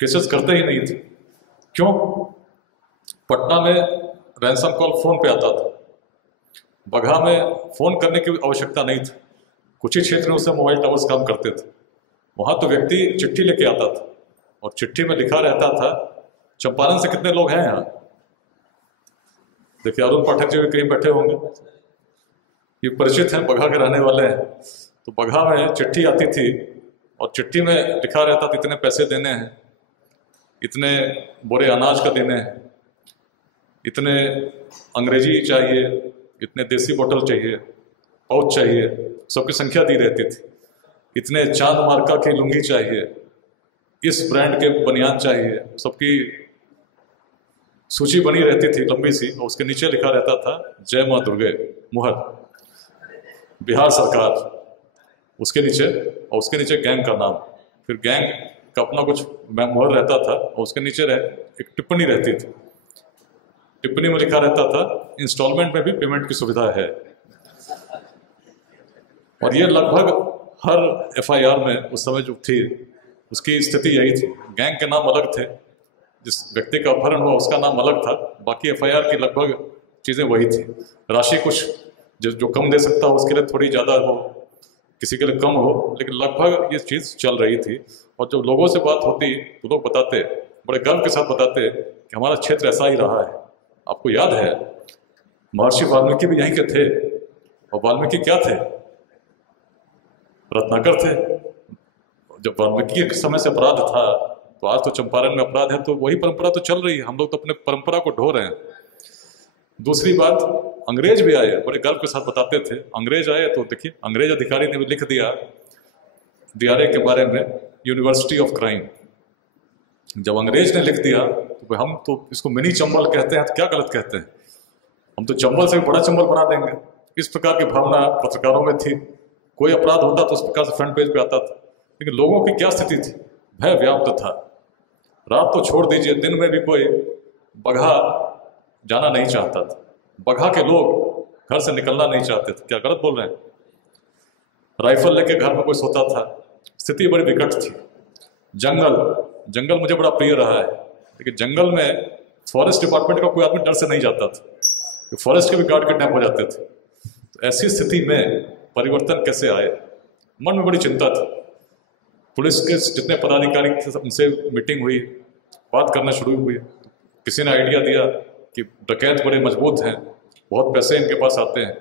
केसेस करते ही नहीं थे। क्यों? पटना में रैंसम कॉल फ़ोन पे आता था, बगहा में फ़ोन करने की आवश्यकता नहीं थी। कुछ ही क्षेत्र में उससे मोबाइल टावर्स काम करते थे। वहाँ तो व्यक्ति चिट्ठी लेके आता था, और चिट्ठी में लिखा रहता था, चंपारण से कितने लोग हैं यहाँ? देखिए, अरुण पाठक जी भी कहीं बैठे होंगे, ये परिचित हैं, बगहा के रहने वाले हैं। तो बगहा में चिट्ठी आती थी, और चिट्ठी में लिखा रहता था, इतने पैसे देने हैं, इतने बोरे अनाज का देने हैं, इतने अंग्रेजी चाहिए, इतने देसी बोतल चाहिए, पाउच चाहिए, सबकी संख्या दी रहती थी। इतने चांद मार्का की लुंगी चाहिए, इस ब्रांड के बनियान चाहिए, सबकी सूची बनी रहती थी लंबी सी। और उसके नीचे लिखा रहता था, जय मां दुर्गे, मुहर, बिहार सरकार, उसके नीचे गैंग का नाम, फिर गैंग का अपना कुछ मुहर रहता था, और उसके नीचे एक टिप्पणी रहती थी। टिप्पणी में लिखा रहता था, इंस्टॉलमेंट में भी पेमेंट की सुविधा है। और ये लगभग हर एफआईआर में उस समय जो थी, उसकी स्थिति यही थी। गैंग के नाम अलग थे, जिस व्यक्ति का अपहरण हुआ उसका नाम अलग था, बाकी एफआईआर की लगभग चीज़ें वही थी। राशि कुछ जो कम दे सकता हो उसके लिए थोड़ी ज़्यादा हो, किसी के लिए कम हो, लेकिन लगभग ये चीज़ चल रही थी। और जब लोगों से बात होती तो लोग बताते, बड़े गर्व के साथ बताते कि हमारा क्षेत्र ऐसा ही रहा है। आपको याद है, महर्षि वाल्मीकि भी यहीं के थे, और वाल्मीकि क्या थे? रत्नाकर थे। जब वाल्मीकि के समय से अपराध था, तो आज तो चंपारण में अपराध है, तो वही परंपरा तो चल रही है। हम लोग तो अपने परंपरा को ढो रहे हैं। दूसरी बात, अंग्रेज भी आए, बड़े गर्व के साथ बताते थे। अंग्रेज आए तो देखिए, अंग्रेज अधिकारी ने भी लिख दिया दियारे के बारे में, यूनिवर्सिटी ऑफ क्राइम। जब अंग्रेज ने लिख दिया तो हम तो इसको मिनी चंबल कहते हैं, तो क्या गलत कहते हैं? हम तो चंबल से बड़ा चंबल बना देंगे। इस प्रकार की भावना पत्रकारों में थी। कोई अपराध होता तो उस प्रकार से फ्रंट पेज पे आता था। लेकिन लोगों की क्या स्थिति थी? भय व्याप्त था। रात तो छोड़ दीजिए, दिन में भी कोई बगहा जाना नहीं चाहता था। बगहा के लोग घर से निकलना नहीं चाहते थे। क्या गलत बोल रहे हैं? राइफल लेके घर में कोई सोता था। स्थिति बड़ी विकट थी। जंगल मुझे बड़ा प्रिय रहा है, लेकिन जंगल में फॉरेस्ट डिपार्टमेंट का कोई आदमी डर से नहीं जाता था, तो फॉरेस्ट के भी गार्ड किडनैप हो जाते थे। तो ऐसी स्थिति में परिवर्तन कैसे आए? मन में बड़ी चिंता थी। पुलिस के जितने पदाधिकारी थे उनसे मीटिंग हुई, बात करना शुरू हुई। किसी ने आइडिया दिया कि डकैत बड़े मजबूत हैं, बहुत पैसे इनके पास आते हैं,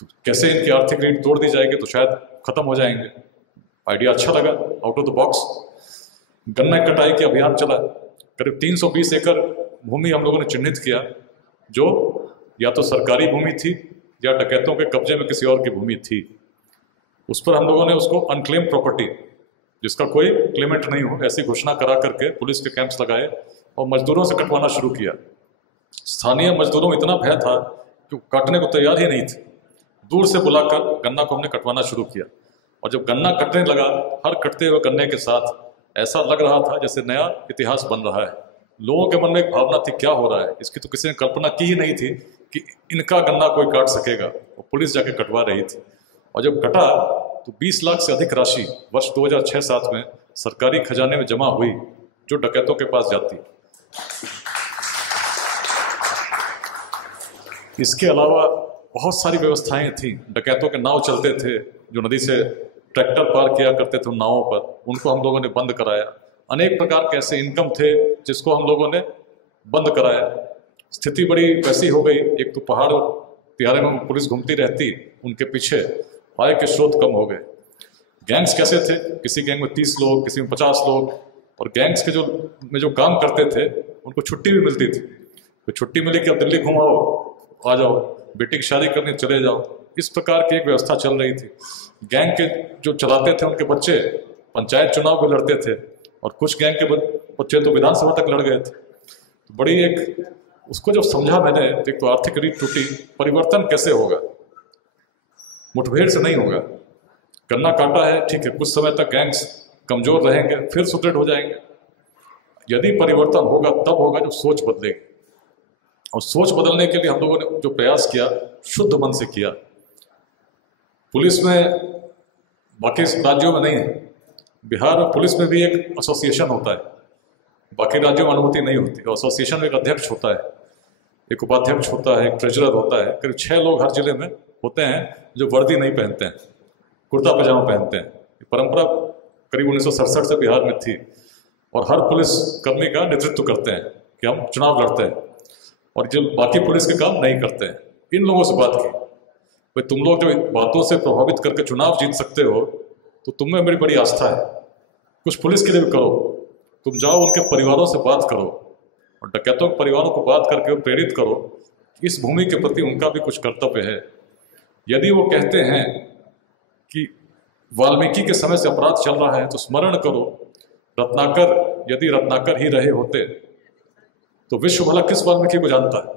तो कैसे इनकी आर्थिक रीढ़ तोड़ दी जाएगी तो शायद खत्म हो जाएंगे। आइडिया अच्छा लगा, आउट ऑफ द बॉक्स। गन्ना कटाई के अभियान चला। करीब 320 एकड़ भूमि हम लोगों ने चिन्हित किया, जो या तो सरकारी भूमि थी या डकैतों के कब्जे में किसी और की भूमि थी। उस पर हम लोगों ने उसको अनक्लेम प्रॉपर्टी, जिसका कोई क्लेमेंट नहीं हो, ऐसी घोषणा करा करके पुलिस के कैंप्स लगाए और मजदूरों से कटवाना शुरू किया। स्थानीय मजदूरों में इतना भय था कि काटने को तैयार ही नहीं थे। दूर से बुलाकर गन्ना को हमने कटवाना शुरू किया, और जब गन्ना कटने लगा, हर कटते हुए गन्ने के साथ ऐसा लग रहा था जैसे नया इतिहास बन रहा है। लोगों के मन में एक भावना थी, क्या हो रहा है? इसकी तो किसी ने कल्पना की ही नहीं थी कि इनका गन्ना कोई काट सकेगा। और पुलिस जाके कटवा रही थी, और जब कटा तो 20 लाख से अधिक राशि वर्ष 2006-07 में सरकारी खजाने में जमा हुई, जो डकैतों के पास जाती। इसके अलावा बहुत सारी व्यवस्थाएं थी। डकैतों के नाव चलते थे, जो नदी से ट्रैक्टर पार किया करते थे उन नावों पर, उनको हम लोगों ने बंद कराया। अनेक प्रकार के ऐसे इनकम थे जिसको हम लोगों ने बंद कराया। स्थिति बड़ी वैसी हो गई, एक तो पहाड़ तिहारे में पुलिस घूमती रहती, उनके पीछे आय के स्रोत कम हो गए। गैंग्स कैसे थे? किसी गैंग में 30 लोग, किसी में 50 लोग, और गैंग्स के जो काम करते थे उनको छुट्टी भी मिलती थी। तो छुट्टी मिली कि अब दिल्ली घुमाओ, आ जाओ, बेटी की शादी करने चले जाओ। इस प्रकार की एक व्यवस्था चल रही थी। गैंग के जो चलाते थे उनके बच्चे पंचायत चुनाव भी लड़ते थे, और कुछ गैंग के बच्चे तो विधानसभा तक लड़ गए थे। तो बड़ी एक उसको जब समझा मैंने, एक तो आर्थिक रीढ़ टूटी। परिवर्तन कैसे होगा? मुठभेड़ से नहीं होगा। गन्ना काटा है, ठीक है, कुछ समय तक गैंग्स कमजोर रहेंगे, फिर सुदृढ़ हो जाएंगे। यदि परिवर्तन होगा तब होगा जब सोच बदलेगी। और सोच बदलने के लिए हम लोगों ने जो प्रयास किया, शुद्ध मन से किया। पुलिस में, बाकी राज्यों में नहीं है, बिहार में पुलिस में भी एक एसोसिएशन होता है, बाकी राज्यों में अनुमति नहीं होती। एसोसिएशन में एक अध्यक्ष होता है, एक उपाध्यक्ष होता है, एक ट्रेजरर होता है। करीब 6 लोग हर जिले में होते हैं जो वर्दी नहीं पहनते हैं, कुर्ता पजामा पहनते हैं। ये परंपरा करीब 1967 से बिहार में थी, और हर पुलिस कर्मी का नेतृत्व करते हैं कि हम चुनाव लड़ते हैं, और जो बाकी पुलिस के काम नहीं करते हैं। इन लोगों से बात की, भाई तुम लोग जो बातों से प्रभावित करके चुनाव जीत सकते हो, तो तुम में मेरी बड़ी आस्था है, कुछ पुलिस के लिए भी करो। तुम जाओ, उनके परिवारों से बात करो, और डकैतों के परिवारों को बात करके प्रेरित करो कि इस भूमि के प्रति उनका भी कुछ कर्तव्य है। यदि वो कहते हैं कि वाल्मीकि के समय से अपराध चल रहा है, तो स्मरण करो रत्नाकर, यदि रत्नाकर ही रहे होते तो विश्व भला किस वाल्मीकि को जानता है?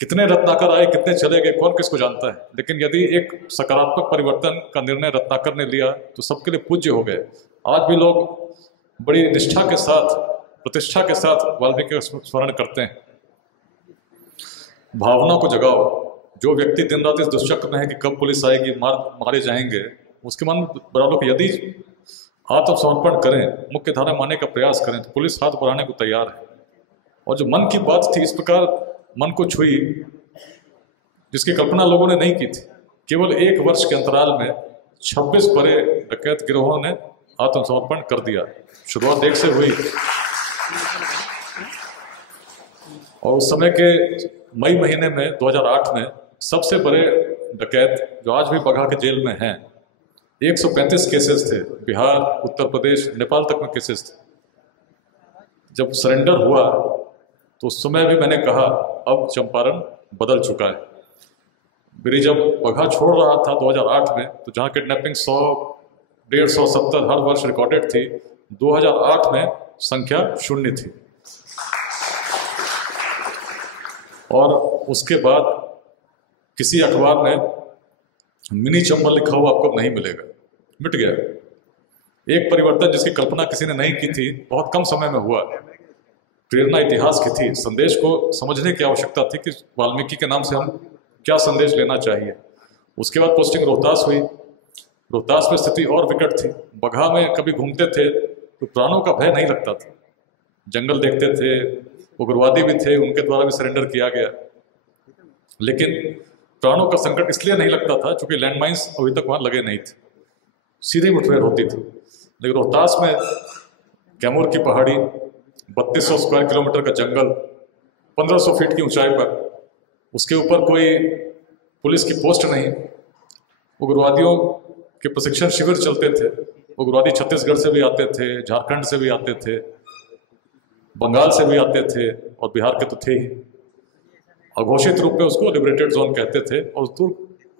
कितने रत्नाकर आए, कितने चले गए, कौन किसको जानता है? लेकिन यदि एक सकारात्मक परिवर्तन का निर्णय रत्नाकर ने लिया तो सबके लिए पूज्य हो गए। आज भी लोग बड़ी निष्ठा के साथ, प्रतिष्ठा के साथ वाल्मीकि का स्मरण करते हैं। भावना को जगाओ। जो व्यक्ति दिन रात इस दुष्चक्र में है कि कब पुलिस आएगी, मारे जाएंगे, उसके मन में बराबर कि यदि आत्मसमर्पण करें, मुख्य धारा मानने का प्रयास करें, तो पुलिस हाथ बढ़ाने को तैयार है। और जो मन की बात थी, इस प्रकार मन को छुई, जिसकी कल्पना लोगों ने नहीं की थी। केवल 1 वर्ष के अंतराल में 26 बड़े डकैत गिरोहों ने आत्मसमर्पण कर दिया। शुरुआत 1 से हुई, और उस समय के मई महीने में 2008 में सबसे बड़े डकैत जो आज भी बगहा के जेल में हैं, 135 केसेस थे। बिहार, उत्तर प्रदेश, नेपाल तक में केसेस थे। जब सरेंडर हुआ तो उस समय भी मैंने कहा अब चंपारण बदल चुका है। मेरी जब बगहा छोड़ रहा था 2008 में, तो जहाँ किडनैपिंग 100 150-70 हर वर्ष रिकॉर्डेड थी। 2008 में संख्या 0 थी। और उसके बाद किसी अखबार में मिनी चंबल लिखा हुआ आपको नहीं मिलेगा, मिट गया। एक परिवर्तन जिसकी कल्पना किसी ने नहीं की थी, बहुत कम समय में हुआ। प्रेरणा इतिहास की थी। संदेश को समझने की आवश्यकता थी कि वाल्मीकि के नाम से हम क्या संदेश लेना चाहिए। उसके बाद पोस्टिंग रोहतास हुई। रोहतास में स्थिति और विकट थी। बगहा में कभी घूमते थे तो प्राणों का भय नहीं लगता था। जंगल देखते थे, उग्रवादी भी थे, उनके द्वारा भी सरेंडर किया गया, लेकिन प्राणों का संकट इसलिए नहीं लगता था क्योंकि लैंडमाइंस अभी तक वहाँ लगे नहीं थे, सीधी मुठभेड़ होती थी। लेकिन रोहतास में कैमूर की पहाड़ी, 3200 स्क्वायर किलोमीटर का जंगल, 1500 फीट की ऊंचाई पर, उसके ऊपर कोई पुलिस की पोस्ट नहीं। उग्रवादियों के प्रशिक्षण शिविर चलते थे। उग्रवादी छत्तीसगढ़ से भी आते थे, झारखंड से भी आते थे, बंगाल से भी आते थे और बिहार के तो थे ही। अघोषित रूप में उसको लिबरेटेड जोन कहते थे। और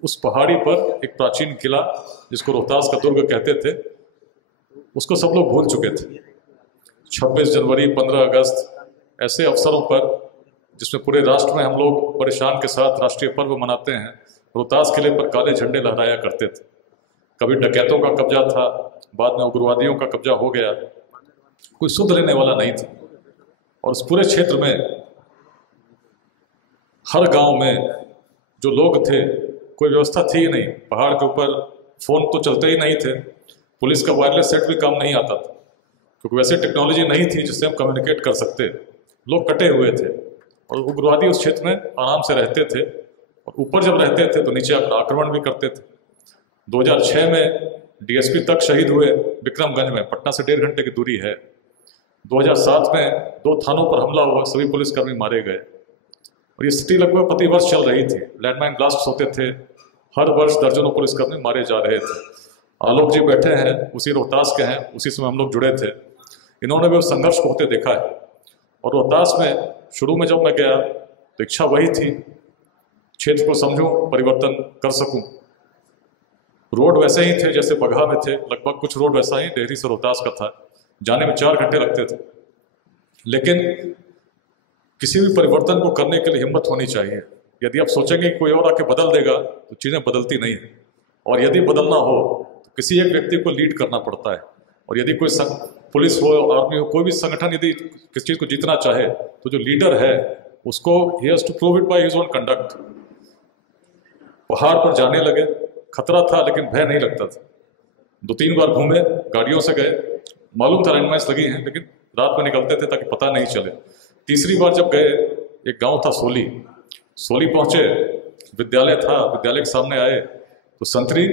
उस पहाड़ी पर एक प्राचीन किला जिसको रोहतास का दुर्ग कहते थे, उसको सब लोग भूल चुके थे। 26 जनवरी, 15 अगस्त ऐसे अवसरों पर जिसमें पूरे राष्ट्र में हम लोग बड़े शान के साथ राष्ट्रीय पर्व मनाते हैं, रोहतास किले पर काले झंडे लहराया करते थे। कभी डकैतों का कब्जा था, बाद में उग्रवादियों का कब्जा हो गया, कोई सुध लेने वाला नहीं था। और उस पूरे क्षेत्र में हर गांव में जो लोग थे, कोई व्यवस्था थी ही नहीं। पहाड़ के ऊपर फोन तो चलते ही नहीं थे, पुलिस का वायरलेस सेट भी काम नहीं आता था, क्योंकि वैसे टेक्नोलॉजी नहीं थी जिससे हम कम्युनिकेट कर सकते। लोग कटे हुए थे और उग्रवादी उस क्षेत्र में आराम से रहते थे, और ऊपर जब रहते थे तो नीचे आकर आक्रमण भी करते थे। 2006 में डीएसपी तक शहीद हुए विक्रमगंज में, पटना से 1.5 घंटे की दूरी है। 2007 में 2 थानों पर हमला हुआ, सभी पुलिसकर्मी मारे गए। और ये स्थिति लगभग प्रति वर्ष चल रही थी। लैंडमाइन ब्लास्ट होते थे, हर वर्ष दर्जनों पुलिसकर्मी मारे जा रहे थे। आलोक जी बैठे हैं, उसी रोहतास के हैं, उसी समय हम लोग जुड़े थे। इन्होंने भी उस संघर्ष को होते देखा है। और रोहतास में शुरू में जब मैं गया तो इच्छा वही थी, क्षेत्र को समझूं, परिवर्तन कर सकूं। रोड वैसे ही थे जैसे बगहा में थे, लगभग कुछ रोड वैसा ही डेहरी से रोहतास का था। जाने में 4 घंटे लगते थे। लेकिन किसी भी परिवर्तन को करने के लिए हिम्मत होनी चाहिए। यदि आप सोचेंगे कि कोई और आके बदल देगा तो चीज़ें बदलती नहीं है। और यदि बदलना हो तो किसी एक व्यक्ति को लीड करना पड़ता है। और यदि कोई पुलिस हो, आर्मी हो, कोई भी संगठन यदि किसी चीज़ को जीतना चाहे तो जो लीडर है उसको ही has to prove it by his own conduct. पहाड़ पर जाने लगे, खतरा था लेकिन भय नहीं लगता था। 2-3 बार घूमे, गाड़ियों से गए, मालूम था लैंडमाइंस लगी हैं, लेकिन रात में निकलते थे ताकि पता नहीं चले। तीसरी बार जब गए, एक गांव था सोली पहुंचे, विद्यालय था, विद्यालय के सामने आए तो संतरी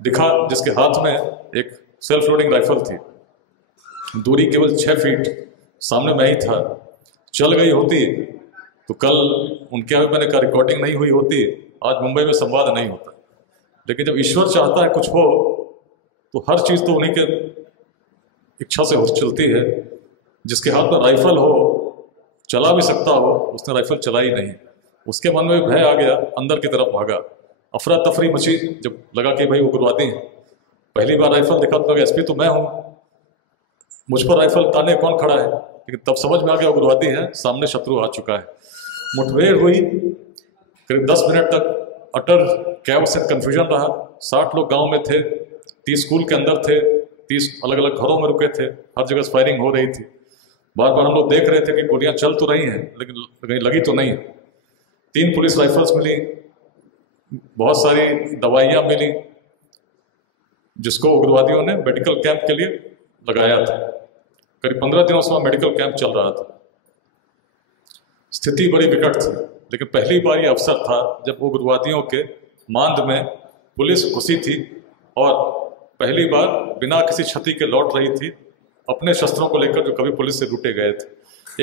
दिखा जिसके हाथ में एक सेल्फ लोडिंग राइफल थी। दूरी केवल 6 फीट, सामने मैं ही था। चल गई होती तो कल उनके यहाँ मैंने कहा रिकॉर्डिंग नहीं हुई होती, आज मुंबई में संवाद नहीं होता। लेकिन जब ईश्वर चाहता है कुछ हो तो हर चीज़ तो उन्हीं के इच्छा से हो चलती है। जिसके हाथ में राइफल हो, चला भी सकता हो, उसने राइफल चलाई नहीं। उसके मन में भय आ गया, अंदर की तरफ भागा। अफरा तफरी मची जब लगा कि भाई उग्रवादी हैं। पहली बार राइफल देखा तो लगा एसपी तो मैं हूँ, मुझ पर राइफल ताने कौन खड़ा है। लेकिन तब समझ में आ गया उग्रवादी है, सामने शत्रु आ चुका है। मुठभेड़ हुई, करीब 10 मिनट तक अटर कैओस एंड कन्फ्यूजन रहा। 60 लोग गांव में थे, 30 स्कूल के अंदर थे, 30 अलग अलग घरों में रुके थे, हर जगह फायरिंग हो रही थी। बार बार हम लोग देख रहे थे कि गोलियां चल तो रही हैं लेकिन कहीं लगी तो नहीं। 3 पुलिस राइफल्स मिली, बहुत सारी दवाइयां मिली, जिसको उग्रवादियों ने मेडिकल कैंप के लिए लगाया था। करीब 15 दिनों से मेडिकल कैंप चल रहा था। स्थिति बड़ी विकट थी, लेकिन पहली बार ये अवसर था जब उग्रवादियों के मांद में पुलिस घुसी थी और पहली बार बिना किसी क्षति के लौट रही थी, अपने शस्त्रों को लेकर जो कभी पुलिस से लूटे गए थे।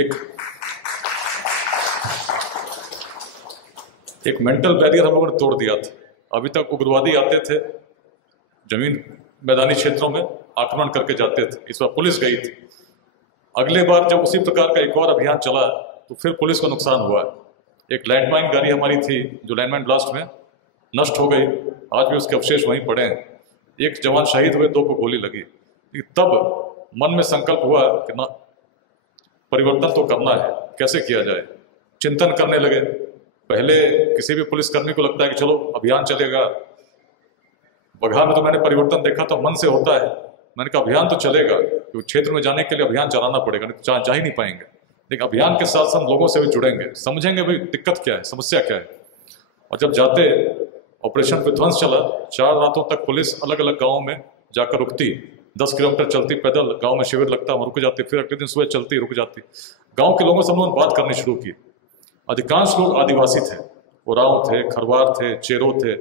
एक मेंटल बैरियर हम लोगों ने तोड़ दिया था। अभी तक उग्रवादी आते थे, जमीन मैदानी क्षेत्रों में आक्रमण करके जाते थे, इस बार पुलिस गई थी। अगले बार जब उसी प्रकार का एक और अभियान चला तो फिर पुलिस को नुकसान हुआ। एक लैंडमाइन गाड़ी हमारी थी जो लैंडमाइन ब्लास्ट में नष्ट हो गई, आज भी उसके अवशेष वहीं पड़े हैं। एक जवान शहीद हुए, 2 को गोली लगी। तब मन में संकल्प हुआ कि ना, परिवर्तन तो करना है, कैसे किया जाए। चिंतन करने लगे। पहले किसी भी पुलिसकर्मी को लगता है कि चलो अभियान चलेगा। बघा में तो मैंने परिवर्तन देखा तो मन से होता है। मैंने कहा अभियान तो चलेगा, क्योंकि क्षेत्र में जाने के लिए अभियान चलाना पड़ेगा, नहीं तो जा ही नहीं पाएंगे। लेकिन अभियान के साथ साथ लोगों से भी जुड़ेंगे, समझेंगे भाई दिक्कत क्या है, समस्या क्या है। और जब जाते ऑपरेशन विध्वंस चला, 4 रातों तक पुलिस अलग अलग गाँव में जाकर रुकती, 10 किलोमीटर चलती पैदल, गांव में शिविर लगता, वहाँ रुक जाती, फिर अगले दिन सुबह चलती, रुक जाती। गांव के लोगों से उन्होंने बात करनी शुरू की। अधिकांश लोग आदिवासी थे, उरांव थे, खरवार थे, चेरो थे,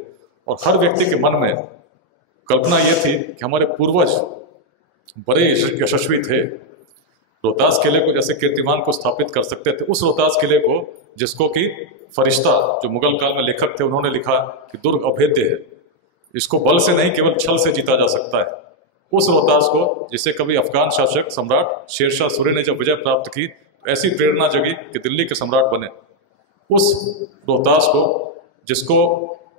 और हर व्यक्ति के मन में कल्पना ये थी कि हमारे पूर्वज बड़े यशस्वी थे, रोहतास किले को जैसे कीर्तिमान को स्थापित कर सकते थे। उस रोहतास किले को, जिसको कि फरिश्ता जो मुगल काल में लेखक थे उन्होंने लिखा कि दुर्ग अभेद्य है, इसको बल से नहीं केवल छल से जीता जा सकता है। उस रोहतास को, जिसे कभी अफगान शासक सम्राट शेरशाह सूरी ने जब विजय प्राप्त की, ऐसी प्रेरणा जगी कि दिल्ली के सम्राट बने। उस रोहतास को,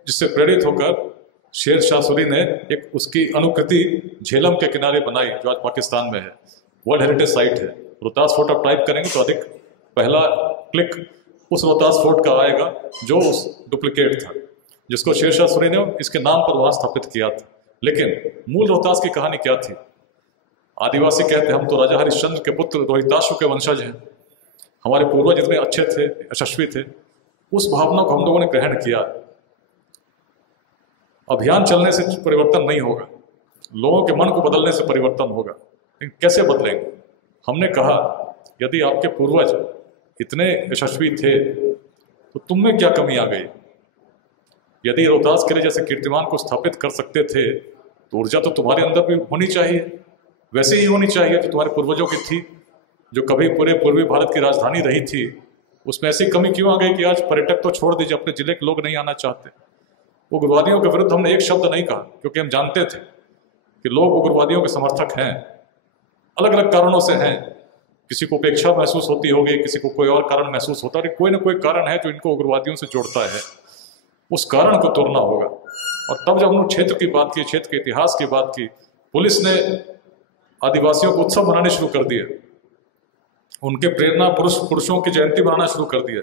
जिससे प्रेरित होकर शेरशाह सूरी ने एक उसकी अनुकृति झेलम के किनारे बनाई, जो आज पाकिस्तान में है, वर्ल्ड हेरिटेज साइट है। रोहतास फोर्ट आप टाइप करेंगे तो अधिक पहला क्लिक उस रोहतास फोर्ट का आएगा, जो उस डुप्लीकेट था, जिसको शेरशाह सूरी ने इसके नाम पर वहां स्थापित किया था। लेकिन मूल रोहतास की कहानी क्या थी? आदिवासी कहते हम तो राजा हरिश्चंद्र के पुत्र रोहिताशु के वंशज हैं, हमारे पूर्वज इतने अच्छे थे, यशस्वी थे। उस भावना को हम लोगों ने ग्रहण किया। अभियान चलने से परिवर्तन नहीं होगा, लोगों के मन को बदलने से परिवर्तन होगा। लेकिन कैसे बदलेंगे? हमने कहा यदि आपके पूर्वज इतने यशस्वी थे तो तुम में क्या कमी आ गई? यदि रोहतास किले जैसे कीर्तिमान को स्थापित कर सकते थे तो ऊर्जा तो तुम्हारे अंदर भी होनी चाहिए, वैसे ही होनी चाहिए जो तुम्हारे पूर्वजों की थी, जो कभी पूरे पूर्वी भारत की राजधानी रही थी। उसमें ऐसी कमी क्यों आ गई कि आज पर्यटक तो छोड़ दीजिए, अपने जिले के लोग नहीं आना चाहते। उग्रवादियों के विरुद्ध हमने एक शब्द नहीं कहा, क्योंकि हम जानते थे कि लोग उग्रवादियों के समर्थक हैं, अलग अलग कारणों से हैं। किसी को उपेक्षा महसूस होती होगी, किसी को कोई और कारण महसूस होता है, कोई ना कोई कारण है जो इनको उग्रवादियों से जोड़ता है। उस कारण को तोड़ना होगा। और तब जब हमने क्षेत्र की बात की, क्षेत्र के इतिहास की बात की, पुलिस ने आदिवासियों को उत्सव मनाने शुरू कर दिए, उनके प्रेरणा पुरुषों की जयंती मनाना शुरू कर दिया।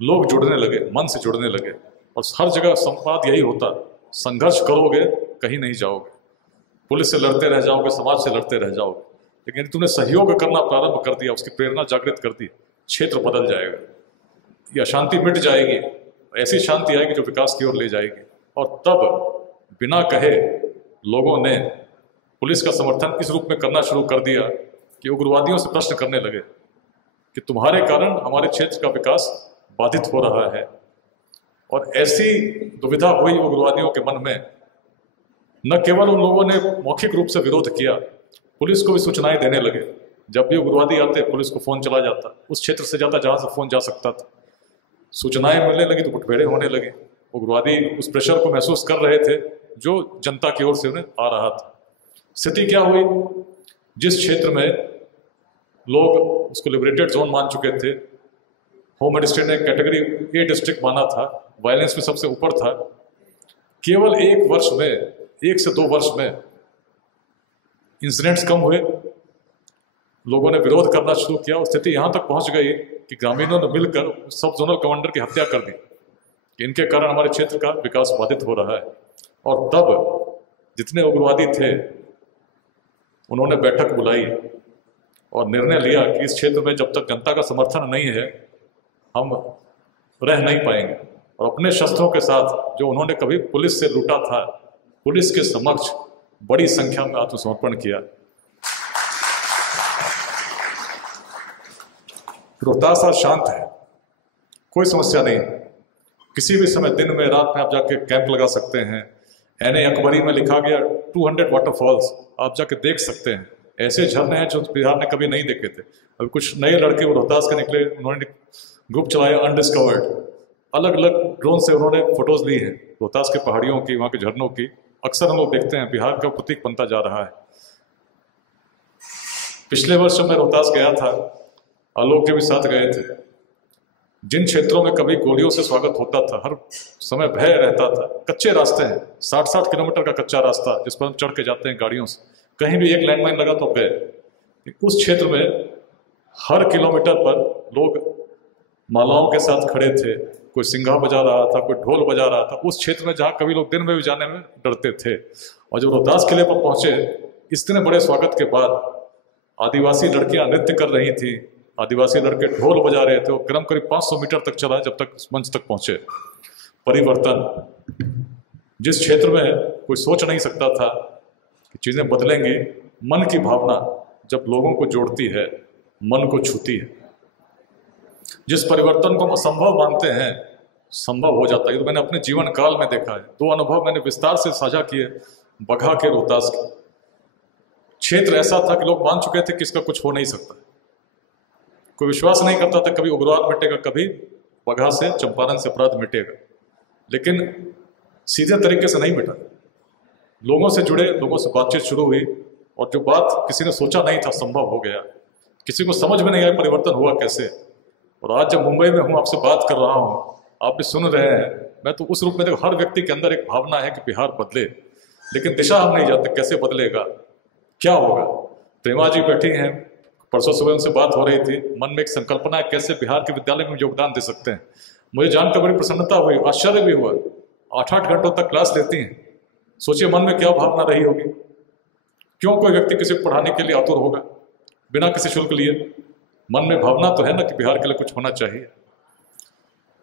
लोग जुड़ने लगे, मन से जुड़ने लगे। और हर जगह संवाद यही होता, संघर्ष करोगे कहीं नहीं जाओगे, पुलिस से लड़ते रह जाओगे, समाज से लड़ते रह जाओगे। लेकिन यदि तुमने सहयोग करना प्रारंभ कर दिया, उसकी प्रेरणा जागृत कर दी, क्षेत्र बदल जाएगा, ये अशांति मिट जाएगी, ऐसी शांति आएगी जो विकास की ओर ले जाएगी। और तब बिना कहे लोगों ने पुलिस का समर्थन इस रूप में करना शुरू कर दिया कि उग्रवादियों से प्रश्न करने लगे कि तुम्हारे कारण हमारे क्षेत्र का विकास बाधित हो रहा है। और ऐसी दुविधा हुई उग्रवादियों के मन में, न केवल उन लोगों ने मौखिक रूप से विरोध किया, पुलिस को भी सूचनाएं देने लगे। जब भी उग्रवादी आते पुलिस को फोन चला जाता, उस क्षेत्र से जाता जहां से फोन जा सकता था। सूचनाएं मिलने लगी तो मुठभेड़ें होने लगी। उग्रवादी उस प्रेशर को महसूस कर रहे थे जो जनता की ओर से उन्हें आ रहा था। स्थिति क्या हुई? जिस क्षेत्र में लोग उसको लिबरेटेड जोन मान चुके थे, होम मिनिस्ट्री ने कैटेगरी ए डिस्ट्रिक्ट माना था, वायलेंस में सबसे ऊपर था, केवल 1 वर्ष में, 1 से 2 वर्ष में इंसिडेंट्स कम हुए, लोगों ने विरोध करना शुरू किया। और स्थिति यहाँ तक पहुँच गई कि ग्रामीणों ने मिलकर सब जोनल कमांडर की हत्या कर दी कि इनके कारण हमारे क्षेत्र का विकास बाधित हो रहा है। और तब जितने उग्रवादी थे उन्होंने बैठक बुलाई और निर्णय लिया कि इस क्षेत्र में जब तक जनता का समर्थन नहीं है हम रह नहीं पाएंगे। और अपने शस्त्रों के साथ जो उन्होंने कभी पुलिस से लूटा था, पुलिस के समक्ष बड़ी संख्या में आत्मसमर्पण किया। रोहतास आज शांत है, कोई समस्या नहीं। किसी भी समय, दिन में, रात में आप जाके कैंप लगा सकते हैं। एन.ए. अकबरी में लिखा गया 200 वाटरफॉल्स आप जाके देख सकते हैं। ऐसे झरने हैं जो बिहार ने कभी नहीं देखे थे। अभी कुछ नए लड़के वो रोहतास के निकले, उन्होंने ग्रुप चलाया अनडिस्कवर्ड, अलग अलग ड्रोन से उन्होंने फोटोज ली हैं रोहतास के पहाड़ियों की, वहाँ के झरनों की। अक्सर हम लोग देखते हैं बिहार का प्रतीक बनता जा रहा है। पिछले वर्ष मैं रोहतास गया था, आलोक के भी साथ गए थे। जिन क्षेत्रों में कभी गोलियों से स्वागत होता था, हर समय भय रहता था, कच्चे रास्ते हैं, 60-60 किलोमीटर का कच्चा रास्ता जिस पर हम चढ़ के जाते हैं गाड़ियों से, कहीं भी एक लैंडमाइन लगा तो गए। उस क्षेत्र में हर किलोमीटर पर लोग मालाओं के साथ खड़े थे, कोई सिंघा बजा रहा था, कोई ढोल बजा रहा था, उस क्षेत्र में जहाँ कभी लोग दिन में भी जाने में डरते थे। और जब रोहतास किले पर पहुंचे, इतने बड़े स्वागत के बाद आदिवासी लड़कियां नृत्य कर रही थी, आदिवासी लड़के ढोल बजा रहे थे, वो क्रम करीब 500 मीटर तक चला जब तक मंच तक पहुंचे। परिवर्तन जिस क्षेत्र में कोई सोच नहीं सकता था कि चीजें बदलेंगी, मन की भावना जब लोगों को जोड़ती है, मन को छूती है, जिस परिवर्तन को हम असंभव मानते हैं, संभव हो जाता है। तो मैंने अपने जीवन काल में देखा है। 2 अनुभव मैंने विस्तार से साझा किए। बगहा के, रोहतास के क्षेत्र ऐसा था कि लोग मान चुके थे कि इसका कुछ हो नहीं सकता, कोई विश्वास नहीं करता था कभी उग्रवाद मिटेगा, कभी बगहा से, चंपारण से अपराध मिटेगा, लेकिन सीधे तरीके से नहीं मिटा। लोगों से जुड़े, लोगों से बातचीत शुरू हुई, और जो बात किसी ने सोचा नहीं था संभव हो गया। किसी को समझ में नहीं आया परिवर्तन हुआ कैसे। और आज जब मुंबई में हूँ, आपसे बात कर रहा हूँ, आप भी सुन रहे हैं, मैं तो उस रूप में देखो, हर व्यक्ति के अंदर एक भावना है कि बिहार बदले, लेकिन दिशा हम नहीं जानते कैसे बदलेगा, क्या होगा। प्रेमा जी बैठी हैं, परसों सुबह उनसे बात हो रही थी, मन में एक संकल्पना है कैसे बिहार के विद्यालय में योगदान दे सकते हैं। मुझे जानकर बड़ी प्रसन्नता हुई, आश्चर्य भी हुआ। 8-8 घंटों तक क्लास लेती हैं। सोचिए मन में क्या भावना रही होगी। क्यों कोई व्यक्ति किसी को पढ़ाने के लिए आतुर होगा बिना किसी शुल्क लिए। मन में भावना तो है ना कि बिहार के लिए कुछ होना चाहिए।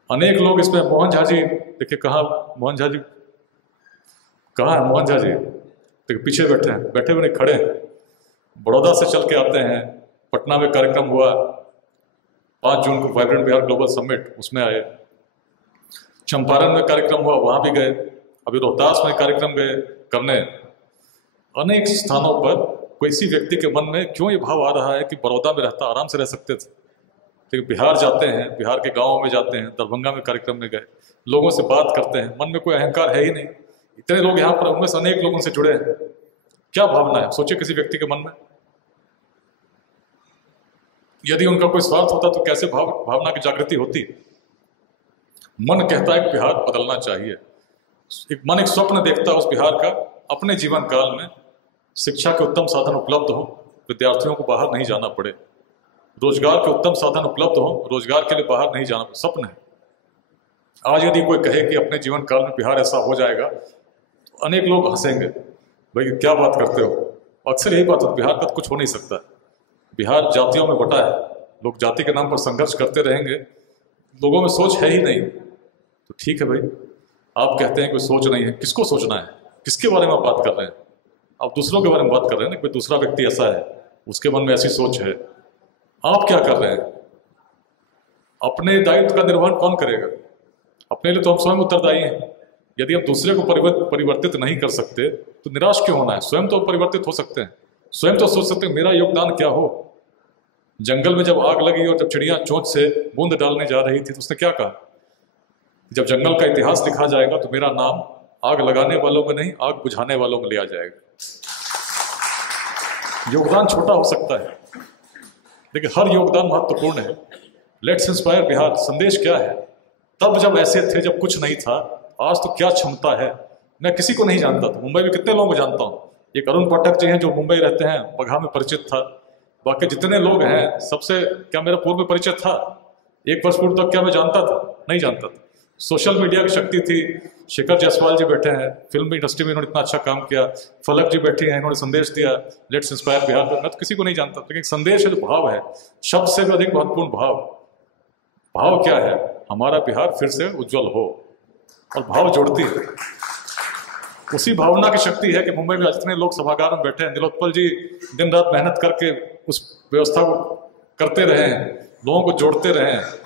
अनेक लोग इसमें, मोहन झा जी देखिए, कहाँ मोहन झा जी, कहाँ है मोहन झा जी, देखिए पीछे बैठे हैं, बैठे हुए नहीं, खड़े हैं। बड़ौदा से चल के आते हैं, पटना में कार्यक्रम हुआ 5 जून को, वाइब्रेंट बिहार ग्लोबल समिट, उसमें आए। चंपारण में कार्यक्रम हुआ, वहां भी गए। अभी रोहतास में कार्यक्रम गए करने। अनेक स्थानों पर किसी व्यक्ति के मन में क्यों ये भाव आ रहा है कि बड़ौदा में रहता आराम से रह सकते थे, लेकिन बिहार जाते हैं, बिहार के गांवों में जाते हैं, दरभंगा में कार्यक्रम में गए, लोगों से बात करते हैं, मन में कोई अहंकार है ही नहीं। इतने लोग यहाँ पर, उनमें से अनेक लोग उनसे जुड़े हैं। क्या भावना है, सोचिए किसी व्यक्ति के मन में। यदि उनका कोई स्वार्थ होता तो कैसे भावना की जागृति होती। मन कहता है कि बिहार बदलना चाहिए। मन एक स्वप्न देखता है उस बिहार का, अपने जीवन काल में शिक्षा के उत्तम साधन उपलब्ध हो, विद्यार्थियों को बाहर नहीं जाना पड़े, रोजगार के उत्तम साधन उपलब्ध हो, रोजगार के लिए बाहर नहीं जाना पड़े, सपना है। आज यदि कोई कहे कि अपने जीवन काल में बिहार ऐसा हो जाएगा, तो अनेक लोग हंसेंगे, भाई क्या बात करते हो। अक्सर यही बात है, बिहार का तो कुछ हो नहीं सकता। बिहार जातियों में बटा है, लोग जाति के नाम पर संघर्ष करते रहेंगे, लोगों में सोच है ही नहीं। तो ठीक है भाई, आप कहते हैं कोई सोच नहीं है, किसको सोचना है, किसके बारे में आप बात कर रहे हैं। आप दूसरों के बारे में बात कर रहे हैं ना, कोई दूसरा व्यक्ति ऐसा है, उसके मन में ऐसी सोच है। आप क्या कर रहे हैं। अपने दायित्व का निर्वहन कौन करेगा। अपने लिए तो हम स्वयं उत्तरदायी हैं। यदि हम दूसरे को परिवर्तित नहीं कर सकते तो निराश क्यों होना है। स्वयं तो परिवर्तित हो सकते हैं, स्वयं तो सोच सकते हैं मेरा योगदान क्या हो। जंगल में जब आग लगी और जब चिड़िया चोंच से बूंद डालने जा रही थी तो उसने क्या कहा, जब जंगल का इतिहास लिखा जाएगा तो मेरा नाम आग लगाने वालों में नहीं, आग बुझाने वालों में लिया जाएगा। योगदान छोटा हो सकता है लेकिन हर योगदान महत्वपूर्ण है। लेट्स इंस्पायर बिहार संदेश क्या है। तब जब ऐसे थे, जब कुछ नहीं था, आज तो क्या क्षमता है। मैं किसी को नहीं जानता था, मुंबई में कितने लोगों को जानता हूँ। एक अरुण पाठक जी हैं जो मुंबई रहते हैं, बगहा में परिचित था। बाकी जितने लोग हैं सबसे क्या मेरा पूर्व में परिचय था। 1 वर्ष पूर्व तक क्या मैं जानता था, नहीं जानता था। सोशल मीडिया की शक्ति थी। शेखर जायसवाल जी बैठे हैं, फिल्म इंडस्ट्री में इन्होंने इतना अच्छा काम किया। फलक जी बैठी हैं, इन्होंने संदेश दिया लेट्स इंस्पायर बिहार। मैं तो किसी को नहीं जानता, लेकिन संदेश है, जो भाव है, शब्द से भी अधिक महत्वपूर्ण भाव। भाव क्या है, हमारा बिहार फिर से उज्जवल हो, और भाव जोड़ती है। उसी भावना की शक्ति है कि मुंबई में जितने लोग सभागार में बैठे हैं, नीलोत्पल जी दिन रात मेहनत करके उस व्यवस्था को करते रहे हैं, लोगों को जोड़ते रहे हैं।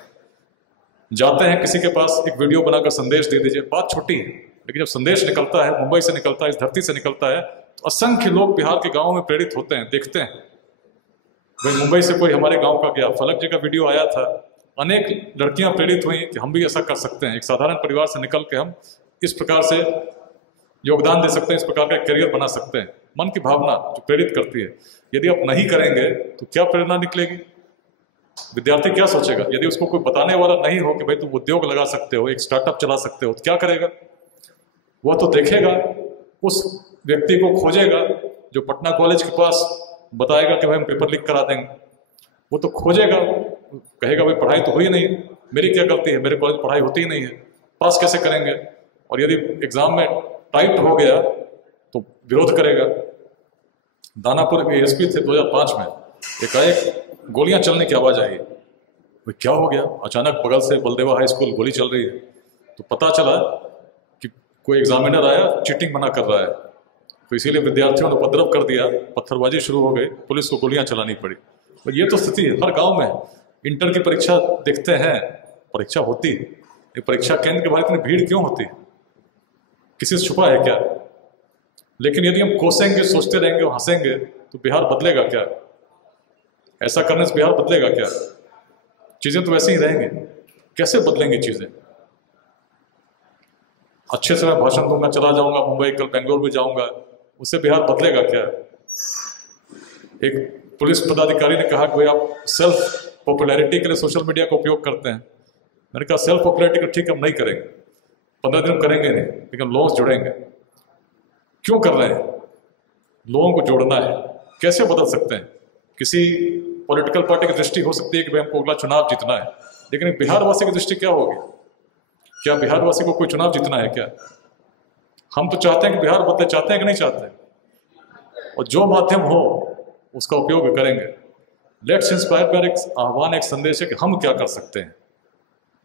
जाते हैं किसी के पास, एक वीडियो बनाकर संदेश दे दीजिए, बात छोटी है, लेकिन जब संदेश निकलता है, मुंबई से निकलता है, इस धरती से निकलता है, तो असंख्य लोग बिहार के गांवों में प्रेरित होते हैं, देखते हैं भाई मुंबई से कोई हमारे गांव का गया। फलक जी का वीडियो आया था, अनेक लड़कियां प्रेरित हुई कि हम भी ऐसा कर सकते हैं, एक साधारण परिवार से निकल के हम इस प्रकार से योगदान दे सकते हैं, इस प्रकार का करियर बना सकते हैं। मन की भावना जो प्रेरित करती है। यदि आप नहीं करेंगे तो क्या प्रेरणा निकलेगी। विद्यार्थी क्या सोचेगा? यदि उसको कोई बताने वाला नहीं हो कि भाई तुम उद्योग लगा सकते हो, एक स्टार्टअप चला सकते हो, तो क्या करेगा? वह तो देखेगा, उस व्यक्ति को खोजेगा जो पटना कॉलेज के पास बताएगा कि भाई हम पेपर लीक करा देंगे। वो तो खोजेगा, कहेगा भाई पढ़ाई तो हुई नहीं, मेरी क्या गलती है, मेरे कॉलेज पढ़ाई होती ही नहीं है, पास कैसे करेंगे? और यदि एग्जाम में टाइट हो गया तो विरोध करेगा। दानापुर के एसपी थे 2005 में, एकाएक गोलियां चलने की आवाज आई। भाई क्या हो गया? अचानक बगल से बलदेवा हाई स्कूल गोली चल रही है। तो पता चला कि कोई एग्जामिनर आया, चीटिंग मना कर रहा है, तो इसीलिए विद्यार्थियों ने उपद्रव कर दिया, पत्थरबाजी शुरू हो गई, पुलिस को गोलियां चलानी पड़ी। और ये तो स्थिति है हर गांव में। इंटर की परीक्षा देखते हैं, परीक्षा होती है, ये परीक्षा केंद्र के बाहर इतनी भीड़ क्यों होती है? किसी से छुपा है क्या? लेकिन यदि हम कोसेंगे, सोचते रहेंगे और हंसेंगे तो बिहार बदलेगा क्या? ऐसा करने से बिहार बदलेगा क्या? चीजें तो वैसे ही रहेंगी। कैसे बदलेंगी चीजें? अच्छे से मैं भाषण दूंगा, चला जाऊंगा मुंबई, कल बेंगलोर भी जाऊंगा, उससे बिहार बदलेगा क्या? एक पुलिस पदाधिकारी ने कहा कि भाई आप सेल्फ पॉपुलैरिटी के लिए सोशल मीडिया का उपयोग करते हैं। मैंने कहा सेल्फ पॉपुलैरिटी का ठीक हम नहीं करेंगे, 15 दिन करेंगे नहीं, लेकिन लोगों से जुड़ेंगे। क्यों कर रहे हैं? लोगों को जोड़ना है। कैसे बदल सकते हैं? किसी पॉलिटिकल पार्टी की दृष्टि हो सकती है कि भाई हमको अगला चुनाव जीतना है, लेकिन एक बिहारवासी की दृष्टि क्या होगी? क्या बिहारवासी को कोई चुनाव जीतना है क्या? हम तो चाहते हैं कि बिहार बदले, चाहते हैं कि नहीं चाहते? और जो माध्यम हो उसका उपयोग करेंगे। लेट्स इंस्पायर पर एक आह्वान, एक संदेश है कि हम क्या कर सकते हैं।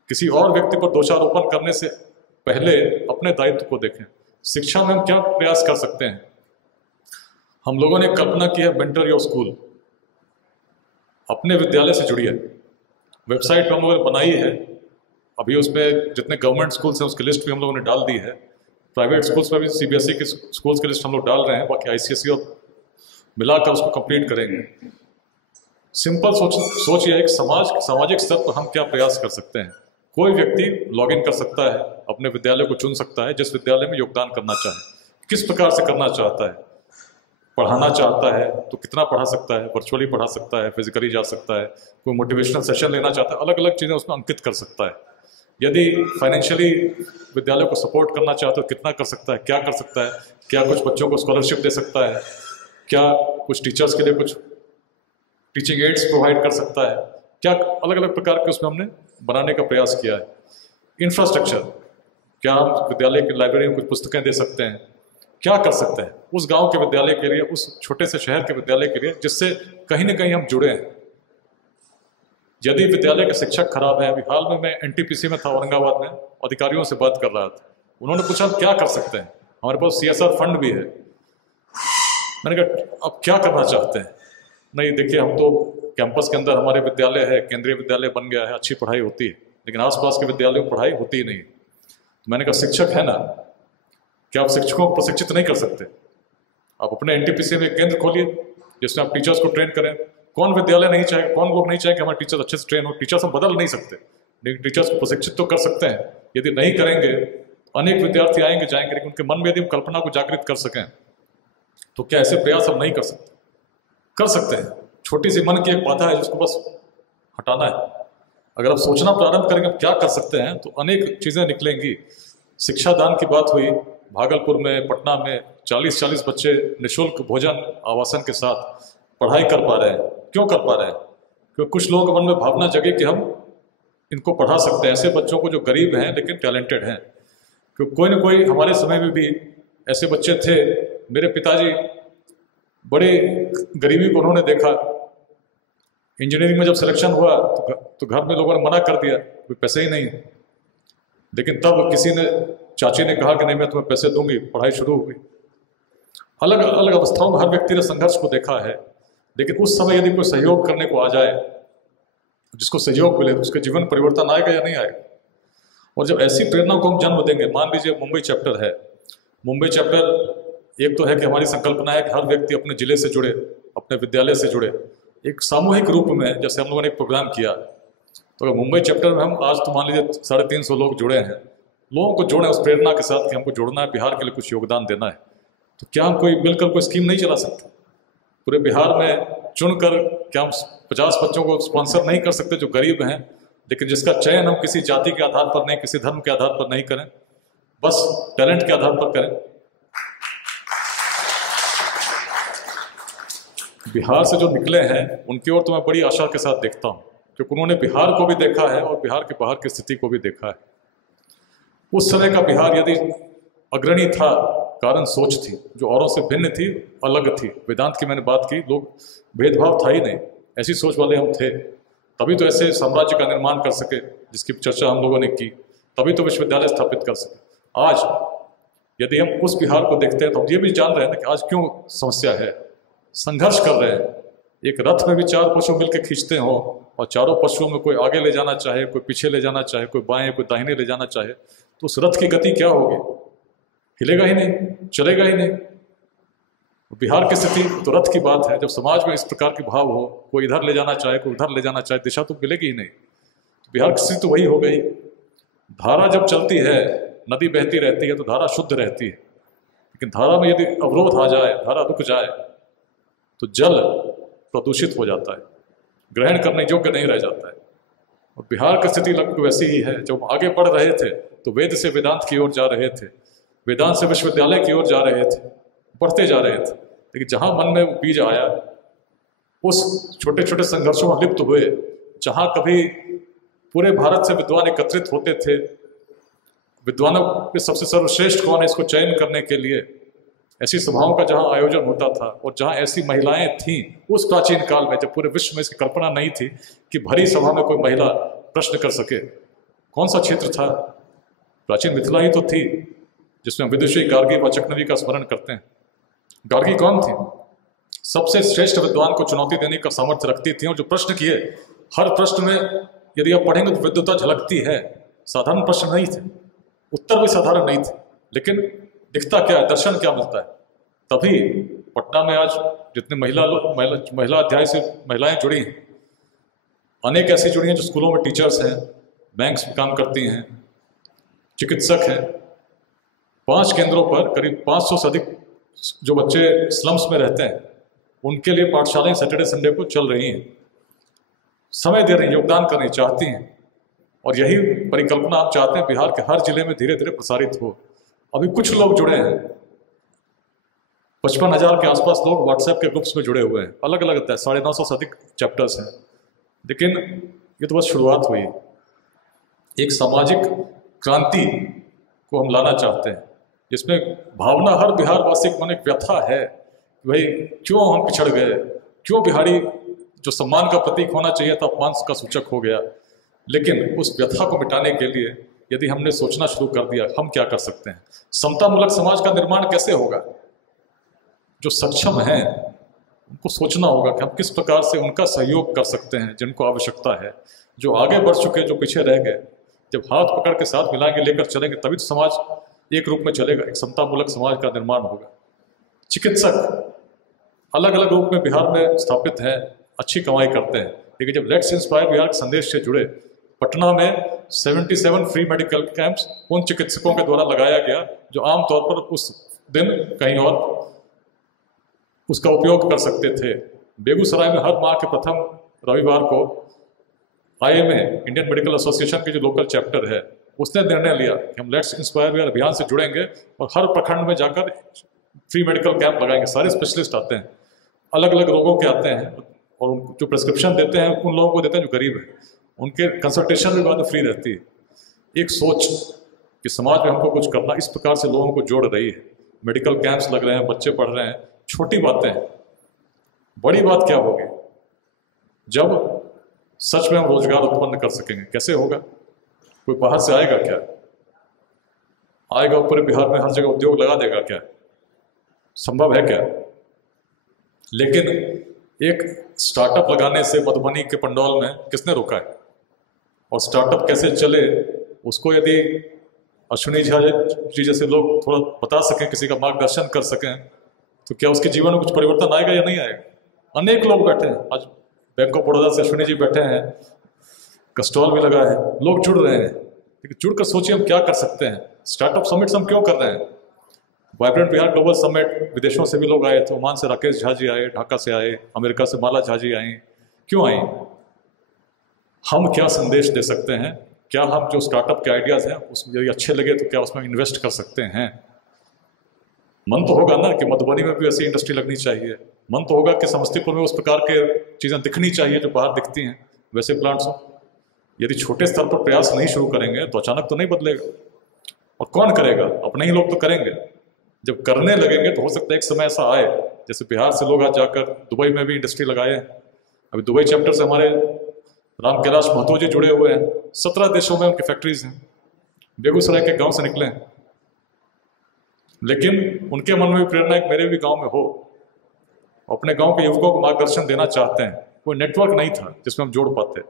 किसी और व्यक्ति पर दोषारोपण करने से पहले अपने दायित्व को देखें। शिक्षा में हम क्या प्रयास कर सकते हैं? हम लोगों ने कल्पना की है मेंटर योर स्कूल। अपने विद्यालय से जुड़िए। वेबसाइट हम लोगों ने बनाई है, अभी उसमें जितने गवर्नमेंट स्कूल्स हैं उसकी लिस्ट भी हम लोगों ने डाल दी है। प्राइवेट स्कूल्स में भी सीबीएसई के स्कूल्स की लिस्ट हम लोग डाल रहे हैं, बाकी आईसीएसई और मिलाकर उसको कंप्लीट करेंगे। सिंपल सोच ये है कि सामाजिक स्तर पर हम क्या प्रयास कर सकते हैं। कोई व्यक्ति लॉगिन कर सकता है, अपने विद्यालय को चुन सकता है, जिस विद्यालय में योगदान करना चाहे, किस प्रकार से करना चाहता है। पढ़ाना चाहता है तो कितना पढ़ा सकता है, वर्चुअली पढ़ा सकता है, फिजिकली जा सकता है, कोई मोटिवेशनल सेशन लेना चाहता है, अलग अलग चीज़ें उसमें अंकित कर सकता है। यदि फाइनेंशियली विद्यालय को सपोर्ट करना चाहता है तो कितना कर सकता है, क्या कर सकता है, क्या कुछ बच्चों को स्कॉलरशिप दे सकता है, क्या कुछ टीचर्स के लिए कुछ टीचिंग एड्स प्रोवाइड कर सकता है, क्या अलग अलग प्रकार के उसमें हमने बनाने का प्रयास किया है। इंफ्रास्ट्रक्चर, क्या हम विद्यालय की लाइब्रेरी में कुछ पुस्तकें दे सकते हैं, क्या कर सकते हैं उस गांव के विद्यालय के लिए, उस छोटे से शहर के विद्यालय के लिए, जिससे कहीं ना कहीं हम जुड़े हैं। यदि विद्यालय के शिक्षक खराब है, अभी हाल में मैं एनटीपीसी में था औरंगाबाद में, अधिकारियों से बात कर रहा था, उन्होंने पूछा क्या कर सकते हैं, हमारे पास सीएसआर फंड भी है। मैंने कहा अब क्या करना चाहते हैं? नहीं देखिए, हम तो कैंपस के अंदर हमारे विद्यालय है, केंद्रीय विद्यालय बन गया है, अच्छी पढ़ाई होती है, लेकिन आसपास के विद्यालयों में पढ़ाई होती ही नहीं। मैंने कहा शिक्षक है ना, क्या आप शिक्षकों को प्रशिक्षित नहीं कर सकते? आप अपने एनटीपीसी में केंद्र खोलिए जिसमें आप टीचर्स को ट्रेन करें। कौन विद्यालय नहीं चाहे, कौन लोग नहीं चाहे कि हमारे टीचर्स अच्छे से ट्रेन हो? टीचर्स हम बदल नहीं सकते, लेकिन टीचर्स को प्रशिक्षित तो कर सकते हैं। यदि नहीं करेंगे तो अनेक विद्यार्थी आएंगे जाएंगे, लेकिन उनके मन में यदि हम कल्पना को जागृत कर सकें तो क्या ऐसे प्रयास हम नहीं कर सकते? कर सकते हैं। छोटी सी मन की एक बाधा है जिसको बस हटाना है। अगर आप सोचना प्रारंभ करेंगे आप क्या कर सकते हैं तो अनेक चीज़ें निकलेंगी। शिक्षा दान की बात हुई, भागलपुर में, पटना में 40-40 बच्चे निःशुल्क भोजन आवासन के साथ पढ़ाई कर पा रहे हैं। क्यों कर पा रहे हैं? क्योंकि कुछ लोगों के मन में भावना जगी कि हम इनको पढ़ा सकते हैं, ऐसे बच्चों को जो गरीब हैं लेकिन टैलेंटेड हैं। क्योंकि कोई ना कोई हमारे समय में भी ऐसे बच्चे थे। मेरे पिताजी बड़ी गरीबी को उन्होंने देखा। इंजीनियरिंग में जब सिलेक्शन हुआ तो घर में लोगों ने मना कर दिया, कोई पैसे ही नहीं है। लेकिन तब किसी ने, चाची ने कहा कि नहीं मैं तुम्हें पैसे दूंगी, पढ़ाई शुरू हो गई। अलग अलग अवस्थाओं में हर व्यक्ति ने संघर्ष को देखा है, लेकिन उस समय यदि कोई सहयोग करने को आ जाए, जिसको सहयोग मिले, तो उसके जीवन परिवर्तन आएगा या नहीं आएगा? और जब ऐसी प्रेरणा को हम जन्म देंगे, मान लीजिए मुंबई चैप्टर है, मुंबई चैप्टर एक तो है कि हमारी संकल्पना है कि हर व्यक्ति अपने जिले से जुड़े, अपने विद्यालय से जुड़े, एक सामूहिक रूप में। जैसे हम लोगों ने एक प्रोग्राम किया, तो अगर मुंबई चैप्टर में हम आज तो मान लीजिए 350 लोग जुड़े हैं, लोगों को जोड़ें उस प्रेरणा के साथ कि हमको जोड़ना है, बिहार के लिए कुछ योगदान देना है, तो क्या हम कोई मिलकर कोई स्कीम नहीं चला सकते? पूरे बिहार में चुनकर क्या हम 50 बच्चों को स्पॉन्सर नहीं कर सकते जो गरीब हैं, लेकिन जिसका चयन हम किसी जाति के आधार पर नहीं, किसी धर्म के आधार पर नहीं करें, बस टैलेंट के आधार पर करें। बिहार से जो निकले हैं उनकी ओर तो मैं बड़ी आशा के साथ देखता हूँ, क्योंकि उन्होंने बिहार को भी देखा है और बिहार के बाहर की स्थिति को भी देखा है। उस समय का बिहार यदि अग्रणी था, कारण सोच थी जो औरों से भिन्न थी, अलग थी। वेदांत की मैंने बात की, लोग भेदभाव था ही नहीं, ऐसी सोच वाले हम थे, तभी तो ऐसे साम्राज्य का निर्माण कर सके जिसकी चर्चा हम लोगों ने की, तभी तो विश्वविद्यालय स्थापित कर सके। आज यदि हम उस बिहार को देखते हैं तो हम ये भी जान रहे हैं ना कि आज क्यों समस्या है। संघर्ष कर रहे हैं, एक रथ में भी 4 पशु मिलकर खींचते हो और चारों पशुओं में कोई आगे ले जाना चाहे, कोई पीछे ले जाना चाहे, कोई बाएं कोई दाहिने ले जाना चाहे, तो उस रथ की गति क्या होगी? हिलेगा ही नहीं, चलेगा ही नहीं। बिहार की स्थिति तो रथ की बात है। जब समाज में इस प्रकार के भाव हो, कोई इधर ले जाना चाहे, कोई उधर ले जाना चाहे, दिशा तो मिलेगी ही नहीं। तो बिहार की स्थिति तो वही हो गई। धारा जब चलती है, नदी बहती रहती है तो धारा शुद्ध रहती है, लेकिन धारा में यदि अवरोध आ जाए, धारा रुक जाए, तो जल प्रदूषित हो जाता है, ग्रहण करने योग्य नहीं रह जाता है। और बिहार की स्थिति लगभग वैसी ही है। जब आगे बढ़ रहे थे तो वेद से वेदांत की ओर जा रहे थे, वेदांत से विश्वविद्यालय की ओर जा रहे थे, बढ़ते जा रहे थे, लेकिन जहाँ मन में वो बीज आया, उस छोटे छोटे संघर्षों में लिप्त हुए, जहाँ कभी पूरे भारत से विद्वान एकत्रित होते थे, विद्वानों में सबसे सर्वश्रेष्ठ कौन है इसको चयन करने के लिए ऐसी सभाओं का जहाँ आयोजन होता था, और जहाँ ऐसी महिलाएं थीं उस प्राचीन काल में, जब पूरे विश्व में इसकी कल्पना नहीं थी कि भरी सभा में कोई महिला प्रश्न कर सके। कौन सा क्षेत्र था? प्राचीन मिथिला ही तो थी, जिसमें विदुषी, गार्गी व चक्रनवी का स्मरण करते हैं। गार्गी कौन थी? सबसे श्रेष्ठ विद्वान को चुनौती देने का सामर्थ्य रखती थी, और जो प्रश्न किए, हर प्रश्न में यदि आप पढ़ेंगे तो विद्वता झलकती है। साधारण प्रश्न नहीं थे, उत्तर भी साधारण नहीं थे, लेकिन दिखता क्या है, दर्शन क्या मिलता है। तभी पटना में आज जितने महिला अध्याय से महिलाएं जुड़ी हैं, अनेक ऐसी जुड़ी हैं जो स्कूलों में टीचर्स हैं, बैंक्स में काम करती हैं, चिकित्सक हैं। 5 केंद्रों पर करीब 500 से अधिक जो बच्चे स्लम्स में रहते हैं, उनके लिए पाठशालाएं सैटरडे संडे को चल रही हैं, समय दे रही हैं, योगदान करना चाहती हैं। और यही परिकल्पना आप चाहते हैं बिहार के हर जिले में धीरे धीरे प्रसारित हो। अभी कुछ लोग जुड़े हैं, 55,000 के आसपास लोग व्हाट्सएप के ग्रुप्स में जुड़े हुए हैं, अलग अलग 950 से अधिक चैप्टर्स हैं। लेकिन ये तो बस शुरुआत हुई। एक सामाजिक क्रांति को हम लाना चाहते हैं, जिसमें भावना हर बिहारवासी को मन एक व्यथा है कि भाई क्यों हम पिछड़ गए, क्यों बिहारी जो सम्मान का प्रतीक होना चाहिए था अपमान का सूचक हो गया। लेकिन उस व्यथा को मिटाने के लिए यदि हमने सोचना शुरू कर दिया, हम क्या कर सकते हैं? समतामूलक समाज का निर्माण कैसे होगा? जो सक्षम हैं उनको सोचना होगा कि हम किस प्रकार से उनका सहयोग कर सकते हैं जिनको आवश्यकता है। जो आगे बढ़ चुके, जो पीछे रह गए, जब हाथ पकड़ के साथ मिलाएंगे, लेकर चलेंगे, तभी तो समाज एक रूप में चलेगा, एक समतामूलक समाज का निर्माण होगा। चिकित्सक अलग अलग रूप में बिहार में स्थापित हैं, अच्छी कमाई करते हैं, लेकिन जब लेट्स इंस्पायर बिहार के संदेश से जुड़े, पटना में 77 फ्री मेडिकल कैंप्स उन चिकित्सकों के द्वारा लगाया गया जो आमतौर पर उस दिन कहीं और उसका उपयोग कर सकते थे। बेगूसराय में हर माह के प्रथम रविवार को IMA, इंडियन मेडिकल एसोसिएशन के जो लोकल चैप्टर है, उसने निर्णय लिया कि हम लेट्स इंस्पायर बिहार अभियान से जुड़ेंगे और हर प्रखंड में जाकर फ्री मेडिकल कैंप लगाएंगे। सारे स्पेशलिस्ट आते हैं, अलग अलग रोगों के आते हैं, और जो प्रिस्क्रिप्शन देते हैं उन लोगों को देते हैं जो गरीब है, उनके कंसल्टेशन भी बाद में फ्री रहती है। एक सोच कि समाज में हमको कुछ करना, इस प्रकार से लोगों को जोड़ रही है। मेडिकल कैंप्स लग रहे हैं, बच्चे पढ़ रहे हैं, छोटी बातें हैं। बड़ी बात क्या होगी जब सच में हम रोजगार उत्पन्न कर सकेंगे? कैसे होगा? कोई बाहर से आएगा क्या? आएगा पूरे बिहार में हर जगह उद्योग लगा देगा क्या? संभव है क्या? लेकिन एक स्टार्टअप लगाने से मधुबनी के पंडौल में किसने रोका है? और स्टार्टअप कैसे चले उसको यदि अश्विनी झा जी जैसे लोग थोड़ा बता सकें, किसी का मार्गदर्शन कर सकें, तो क्या उसके जीवन में कुछ परिवर्तन आएगा या नहीं आएगा? अनेक लोग बैठे हैं, आज बैंक ऑफ बड़ौदा से अश्विनी जी बैठे हैं, कस्टॉल भी लगा है, लोग जुड़ रहे हैं। लेकिन जुड़कर सोचिए हम क्या कर सकते हैं। स्टार्टअप समिट्स हम क्यों कर रहे हैं? वाइब्रेंट बिहार ग्लोबल समिट, विदेशों से भी लोग आए थे, ओमान से राकेश झा जी आए, ढाका से आए, अमेरिका से माला झा जी आई। क्यों आई? हम क्या संदेश दे सकते हैं? क्या हम जो स्टार्टअप के आइडियाज़ हैं उसमें यदि अच्छे लगे तो क्या उसमें इन्वेस्ट कर सकते हैं? मन तो होगा ना कि मधुबनी में भी ऐसी इंडस्ट्री लगनी चाहिए, मन तो होगा कि समस्तीपुर में उस प्रकार के चीज़ें दिखनी चाहिए जो बाहर दिखती हैं, वैसे प्लांट्स हो। यदि छोटे स्तर पर प्रयास नहीं शुरू करेंगे तो अचानक तो नहीं बदलेगा। और कौन करेगा? अपने ही लोग तो करेंगे। जब करने लगेंगे तो हो सकता है एक समय ऐसा आए, जैसे बिहार से लोग आज जाकर दुबई में भी इंडस्ट्री लगाए हैं। अभी दुबई चैप्टर से हमारे राम कैलाश महतो जी जुड़े हुए हैं, 17 देशों में उनकी फैक्ट्रीज हैं, बेगूसराय के गांव से निकले हैं। लेकिन उनके मन में भी प्रेरणा एक मेरे भी गांव में हो, अपने गांव के युवकों को मार्गदर्शन देना चाहते हैं। कोई नेटवर्क नहीं था जिसमें हम जोड़ पाते,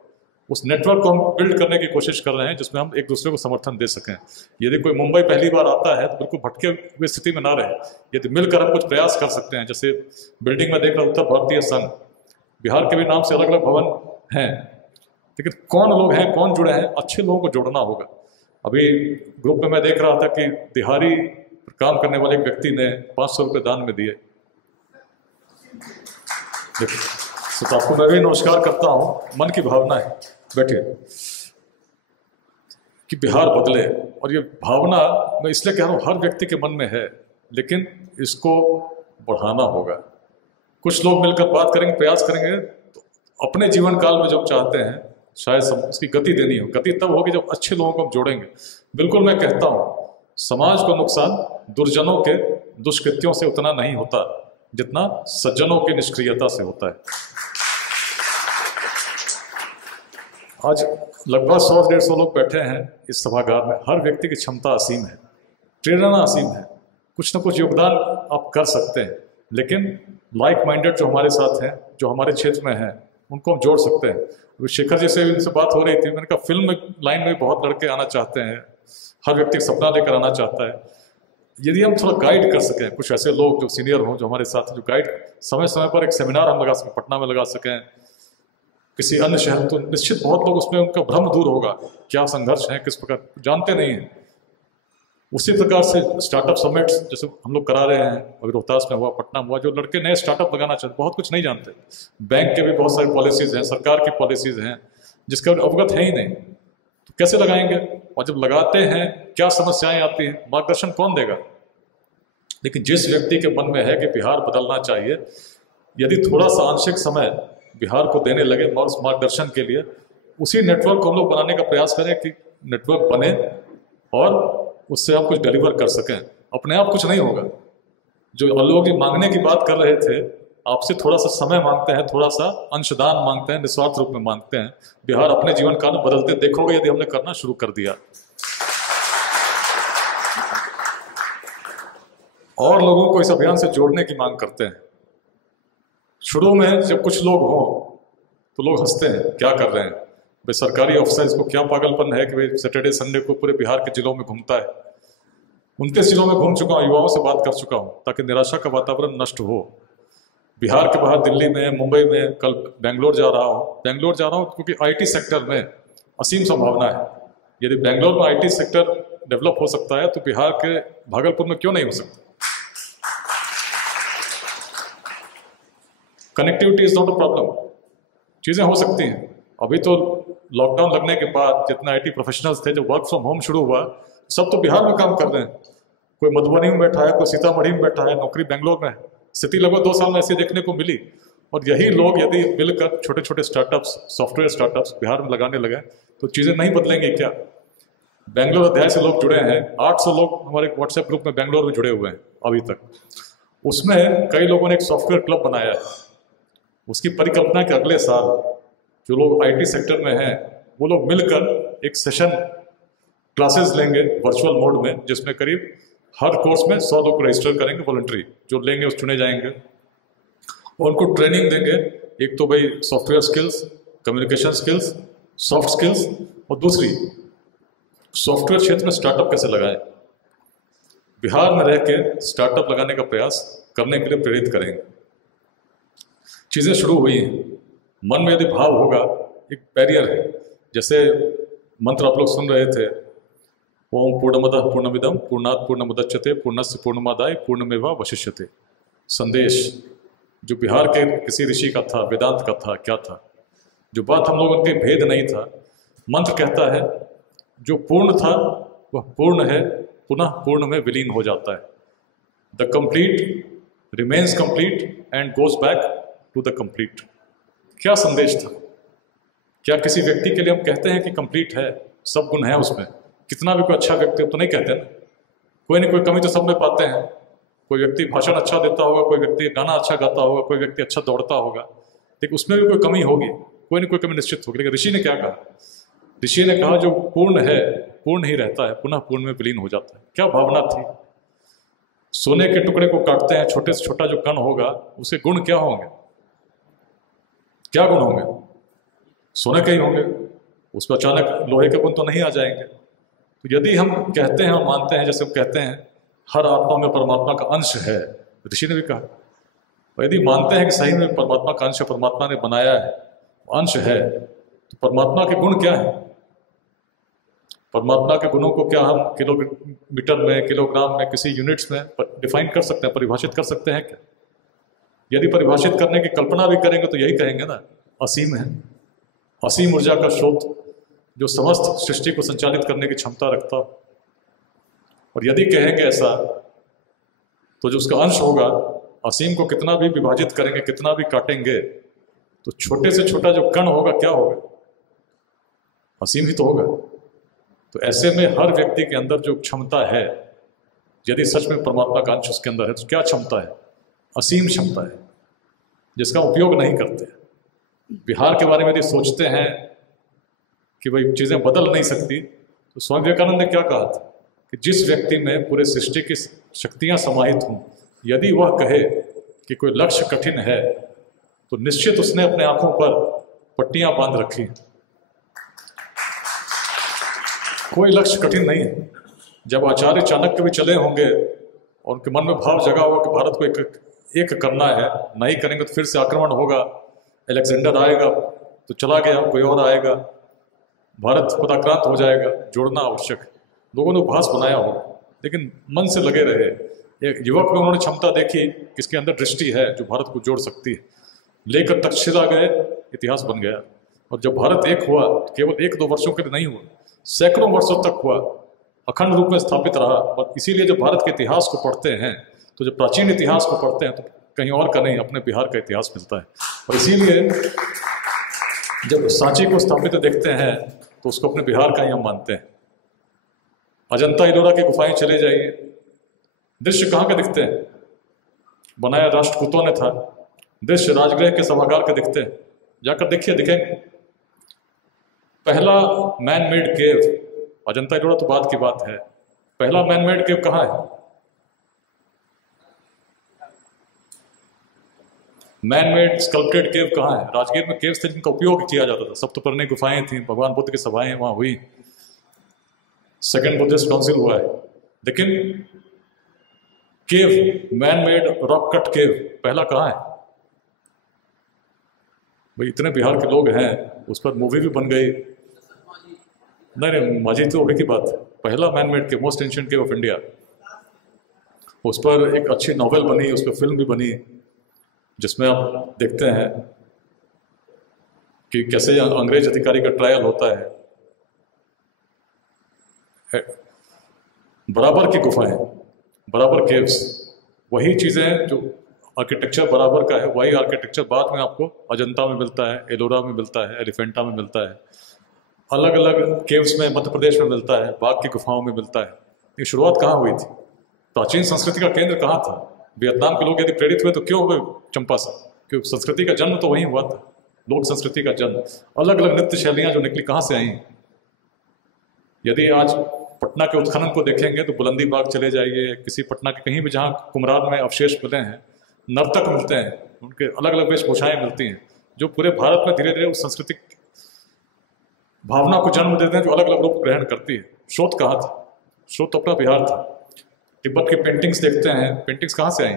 उस नेटवर्क को हम बिल्ड करने की कोशिश कर रहे हैं जिसमें हम एक दूसरे को समर्थन दे सकें। यदि कोई मुंबई पहली बार आता है तो बिल्कुल भटके हुए स्थिति में ना रहे, यदि मिलकर हम कुछ प्रयास कर सकते हैं। जैसे बिल्डिंग में देख रहा उत्तर भारतीय संघ, बिहार के भी नाम से अलग अलग भवन हैं, लेकिन कौन लोग हैं, कौन जुड़े हैं? अच्छे लोगों को जोड़ना होगा। अभी ग्रुप में मैं देख रहा था कि दिहाड़ी काम करने वाले एक व्यक्ति ने 500 रुपये दान में दिए। तो आपको मैं भी नमस्कार करता हूँ, मन की भावना है, बैठिए, कि बिहार बदले। और ये भावना मैं इसलिए कह रहा हूँ हर व्यक्ति के मन में है, लेकिन इसको बढ़ाना होगा। कुछ लोग मिलकर बात करेंगे, प्रयास करेंगे तो अपने जीवन काल में जब चाहते हैं शायद उसकी गति देनी हो। गति तब होगी जब अच्छे लोगों को हम जोड़ेंगे। बिल्कुल मैं कहता हूँ समाज को नुकसान दुर्जनों के दुष्कृत्यों से उतना नहीं होता जितना सज्जनों की निष्क्रियता से होता है। आज लगभग 100-150 लोग बैठे हैं इस सभागार में। हर व्यक्ति की क्षमता असीम है, प्रेरणा असीम है, कुछ ना कुछ योगदान आप कर सकते हैं। लेकिन लाइक माइंडेड जो हमारे साथ हैं, जो हमारे क्षेत्र में हैं, उनको हम जोड़ सकते हैं। अभी शेखर जी से इनसे बात हो रही थी, मैंने कहा फिल्म लाइन में बहुत लड़के आना चाहते हैं, हर व्यक्ति सपना लेकर आना चाहता है। यदि हम थोड़ा गाइड कर सकें, कुछ ऐसे लोग जो सीनियर हों, जो हमारे साथ जो गाइड, समय समय पर एक सेमिनार हम लगा सकें, पटना में लगा सकें, किसी अन्य शहर, तो निश्चित बहुत लोग उसमें उनका भ्रम दूर होगा, क्या संघर्ष है, किस प्रकार जानते नहीं हैं। उसी प्रकार से स्टार्टअप समिट्स जैसे हम लोग करा रहे हैं, अभी रोहतास में हुआ, पटना में हुआ, जो लड़के नए स्टार्टअप लगाना चाहते बहुत कुछ नहीं जानते। बैंक के भी बहुत सारी पॉलिसीज़ हैं, सरकार की पॉलिसीज़ हैं जिसका अवगत है ही नहीं, तो कैसे लगाएंगे? और जब लगाते हैं क्या समस्याएं आती हैं, मार्गदर्शन कौन देगा? लेकिन जिस व्यक्ति के मन में है कि बिहार बदलना चाहिए, यदि थोड़ा सा आंशिक समय बिहार को देने लगे उस मार्गदर्शन के लिए, उसी नेटवर्क को हम लोग बनाने का प्रयास करें कि नेटवर्क बने और उससे आप कुछ डिलीवर कर सकें। अपने आप कुछ नहीं होगा। जो लोग मांगने की बात कर रहे थे, आपसे थोड़ा सा समय मांगते हैं, थोड़ा सा अंशदान मांगते हैं, निस्वार्थ रूप में मांगते हैं। बिहार अपने जीवन काल में बदलते देखोगे यदि हमने करना शुरू कर दिया। और लोगों को इस अभियान से जोड़ने की मांग करते हैं। शुरू में जब कुछ लोग हों तो लोग हंसते हैं, क्या कर रहे हैं भाई, सरकारी ऑफिसर्स को क्या पागलपन है कि भाई सैटरडे संडे को पूरे बिहार के जिलों में घूमता है। 29 जिलों में घूम चुका हूँ, युवाओं से बात कर चुका हूँ, ताकि निराशा का वातावरण नष्ट हो। बिहार के बाहर दिल्ली में, मुंबई में, कल बेंगलोर जा रहा हूँ क्योंकि आईटी सेक्टर में असीम संभावना है। यदि बेंगलोर में आईटी सेक्टर डेवलप हो सकता है तो बिहार के भागलपुर में क्यों नहीं हो सकता? Connectivity is not a problem, चीज़ें हो सकती हैं। अभी तो लॉकडाउन लगने के बाद जितने आईटी प्रोफेशनल्स थे, जो वर्क फ्रॉम होम शुरू हुआ, सब तो बिहार में काम कर रहे हैं। कोई मधुबनी में बैठा है, कोई सीतामढ़ी में बैठा है, नौकरी बेंगलोर में है। स्थिति लगभग 2 साल में ऐसी देखने को मिली। और यही लोग यदि मिलकर छोटे छोटे स्टार्टअप्स, सॉफ्टवेयर स्टार्टअप्स बिहार में लगाने लगे तो चीज़ें नहीं बदलेंगी क्या? बेंगलोर अध्याय से लोग जुड़े हैं, 800 लोग हमारे व्हाट्सएप ग्रुप में बेंगलोर में जुड़े हुए हैं अभी तक। उसमें कई लोगों ने एक सॉफ्टवेयर क्लब बनाया है। उसकी परिकल्पना के अगले साल जो लोग आईटी सेक्टर में हैं वो लोग मिलकर एक सेशन क्लासेस लेंगे वर्चुअल मोड में, जिसमें करीब हर कोर्स में 100 लोग रजिस्टर करेंगे, वॉलंटरी जो लेंगे उस चुने जाएंगे, और उनको ट्रेनिंग देंगे। एक तो भाई software skills, communication skills, soft skills, और दूसरी सॉफ्टवेयर क्षेत्र में स्टार्टअप कैसे लगाएं। बिहार में रह के स्टार्टअप लगाने का प्रयास करने के लिए प्रेरित करेंगे। चीज़ें शुरू हुई हैं, मन में यदि भाव होगा, एक बैरियर है। जैसे मंत्र आप लोग सुन रहे थे, ओम पूर्णमदः पूर्णमिदं पूर्णात् पूर्णमुदच्यते पूर्णस्य पूर्णमादाय पूर्णमेवावशिष्यते। संदेश जो बिहार के किसी ऋषि का था, वेदांत का था, क्या था, जो बात हम लोगों के भेद नहीं था। मंत्र कहता है जो पूर्ण था वह पूर्ण है, पुनः पूर्ण में विलीन हो जाता है। The complete remains complete and goes back to the complete. क्या संदेश था? क्या किसी व्यक्ति के लिए हम कहते हैं कि कंप्लीट है, सब गुण है उसमें, कितना भी कोई अच्छा व्यक्ति तो नहीं कहते ना, कोई ना कोई कमी तो सब में पाते हैं। कोई व्यक्ति भाषण अच्छा देता होगा, कोई व्यक्ति गाना अच्छा गाता होगा, कोई व्यक्ति अच्छा दौड़ता होगा, लेकिन उसमें भी कोई कमी होगी, कोई ना कोई कमी निश्चित होगी। लेकिन ऋषि ने क्या कहा? ऋषि ने कहा जो पूर्ण है पूर्ण ही रहता है, पुनः पूर्ण में विलीन हो जाता है। क्या भावना थी? सोने के टुकड़े को काटते हैं, छोटे से छोटा जो कण होगा उसके गुण क्या होंगे? क्या गुण होंगे? सोने के ही होंगे, उस पर अचानक लोहे के गुण तो नहीं आ जाएंगे। तो यदि हम कहते हैं और मानते हैं, जैसे हम कहते हैं हर आत्मा में परमात्मा का अंश है, ऋषि ने भी कहा, और यदि मानते हैं कि सही में परमात्मा का अंश परमात्मा ने बनाया है, अंश है, तो परमात्मा के गुण क्या है? परमात्मा के गुणों को क्या हम किलोमीटर में, किलोग्राम में, किसी यूनिट्स में डिफाइन कर सकते हैं, परिभाषित कर सकते हैं क्या? यदि परिभाषित करने की कल्पना भी करेंगे तो यही कहेंगे ना, असीम है, असीम ऊर्जा का स्रोत जो समस्त सृष्टि को संचालित करने की क्षमता रखता। और यदि कहेंगे ऐसा तो जो उसका अंश होगा, असीम को कितना भी विभाजित करेंगे, कितना भी काटेंगे, तो छोटे से छोटा जो कण होगा क्या होगा? असीम ही तो होगा। तो ऐसे में हर व्यक्ति के अंदर जो क्षमता है, यदि सच में परमात्मा का अंश उसके अंदर है, तो क्या क्षमता है? असीम क्षमता है, जिसका उपयोग नहीं करते। बिहार के बारे में यदि सोचते हैं कि भाई चीज़ें बदल नहीं सकती, तो स्वामी विवेकानंद ने क्या कहा था कि जिस व्यक्ति में पूरे सृष्टि की शक्तियां समाहित हों, यदि वह कहे कि कोई लक्ष्य कठिन है, तो निश्चित उसने अपने आंखों पर पट्टियां बांध रखी। कोई लक्ष्य कठिन नहीं है। जब आचार्य चाणक्य भी चले होंगे और उनके मन में भाव जगा होगा कि भारत को एक करना है, नहीं करेंगे तो फिर से आक्रमण होगा, अलेक्जेंडर आएगा तो चला गया, कोई और आएगा, भारत पदाक्रांत हो जाएगा, जोड़ना आवश्यक। लोगों ने उपहास बनाया होगा, लेकिन मन से लगे रहे। एक युवक में उन्होंने क्षमता देखी कि इसके अंदर दृष्टि है जो भारत को जोड़ सकती है, लेकर तक्षशिला गए, इतिहास बन गया। और जब भारत एक हुआ, केवल 1-2 वर्षों के लिए नहीं हुआ, सैकड़ों वर्षों तक हुआ, अखंड रूप में स्थापित रहा। और इसीलिए जब भारत के इतिहास को पढ़ते हैं, तो जब प्राचीन इतिहास को पढ़ते हैं, तो कहीं और का नहीं, अपने बिहार का इतिहास मिलता है। और इसीलिए जब सांची को स्थापित देखते हैं तो उसको अपने बिहार का ही हम मानते हैं। अजंता इलोरा की गुफाएं चले जाइए, दृश्य कहाँ के दिखते हैं? बनाया राष्ट्रकूतों ने था। दृश्य राजगृह के सभागार के दिखते हैं, जाकर देखिए, दिखेंगे। पहला मैन मेड केव, अजंता इलोरा तो बाद की बात है, पहला मैन मेड केव कहाँ है? मैन मेड स्कल्प्टेड केव कहाँ है? राजगीर में केव्स थे जिनका उपयोग किया जाता था। सप्तपर्णी गुफाएं थी, भगवान बुद्ध की सभाएं वहां हुई, सेकेंड बुद्धिस्ट काउंसिल हुआ है। लेकिन cave, man made rock cut cave, पहला कहाँ है? भाई इतने बिहार के लोग हैं, उस पर मूवी भी बन गई। नहीं, माझी तो अभी की बात है। पहला man made cave, most ancient cave of India, उस पर एक अच्छी नॉवेल बनी, उस पर फिल्म भी बनी, जिसमें आप देखते हैं कि कैसे अंग्रेज अधिकारी का ट्रायल होता है। बराबर की गुफाएं, बराबर केव्स, वही चीज़ें जो आर्किटेक्चर बराबर का है, वही आर्किटेक्चर बाद में आपको अजंता में मिलता है, एलोरा में मिलता है, एलिफेंटा में मिलता है, अलग अलग केव्स में मध्य प्रदेश में मिलता है, बाघ की गुफाओं में मिलता है। ये शुरुआत कहाँ हुई थी? प्राचीन संस्कृति का केंद्र कहाँ था? वियतनाम के लोग यदि प्रेरित हुए तो क्यों हुए चंपा से? क्योंकि संस्कृति का जन्म तो वहीं हुआ था, लोक संस्कृति का जन्म। अलग अलग नृत्य शैलियाँ जो निकली कहाँ से आई? यदि आज पटना के उत्खनन को देखेंगे तो बुलंदी बाग चले जाइए, किसी पटना के कहीं भी जहाँ कुम्हरार में अवशेष मिले हैं, नर्तक मिलते हैं, उनके अलग अलग वेशभूषाएं मिलती हैं, जो पूरे भारत में धीरे धीरे उस सांस्कृतिक भावना को जन्म देते हैं, जो अलग अलग रूप ग्रहण करती है। स्रोत कहाँ था? स्रोत अपना बिहार था। तिब्बत की पेंटिंग्स देखते हैं, पेंटिंग्स कहाँ से आई?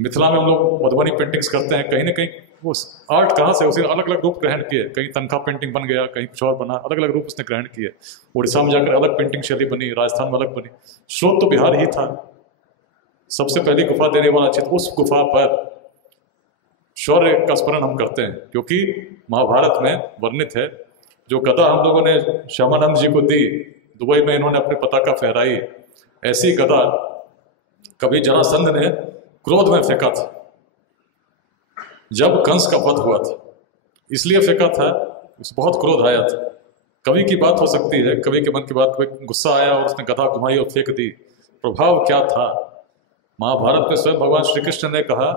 मिथिला में हम लोग मधुबनी पेंटिंग्स करते हैं, कहीं ना कहीं वो आर्ट कहाँ से उसे अलग अलग रूप ग्रहण किए, कहीं तनखा पेंटिंग बन गया, कहीं कुछ और बना, अलग अलग रूप उसने ग्रहण किए। उड़ीसा में जाकर अलग पेंटिंग शैली बनी, राजस्थान में अलग बनी। स्रोत तो बिहार ही था। सबसे पहली गुफा देने वाला क्षेत्र, उस गुफा पर शौर्य का स्मरण हम करते हैं, क्योंकि महाभारत में वर्णित है, जो गदा हम लोगों ने श्यामानंद जी को दी, दुबई में इन्होंने अपनी पताका फहराई, ऐसी गदा कभी जरासंध ने क्रोध में फेंका था जब कंस का वध हुआ था, इसलिए फेंका था, उसे बहुत क्रोध आया था। कवि की बात हो सकती है, कवि के मन की बात, कोई गुस्सा आया और उसने गदा घुमाई और फेंक दी। प्रभाव क्या था? महाभारत में स्वयं भगवान श्री कृष्ण ने कहा,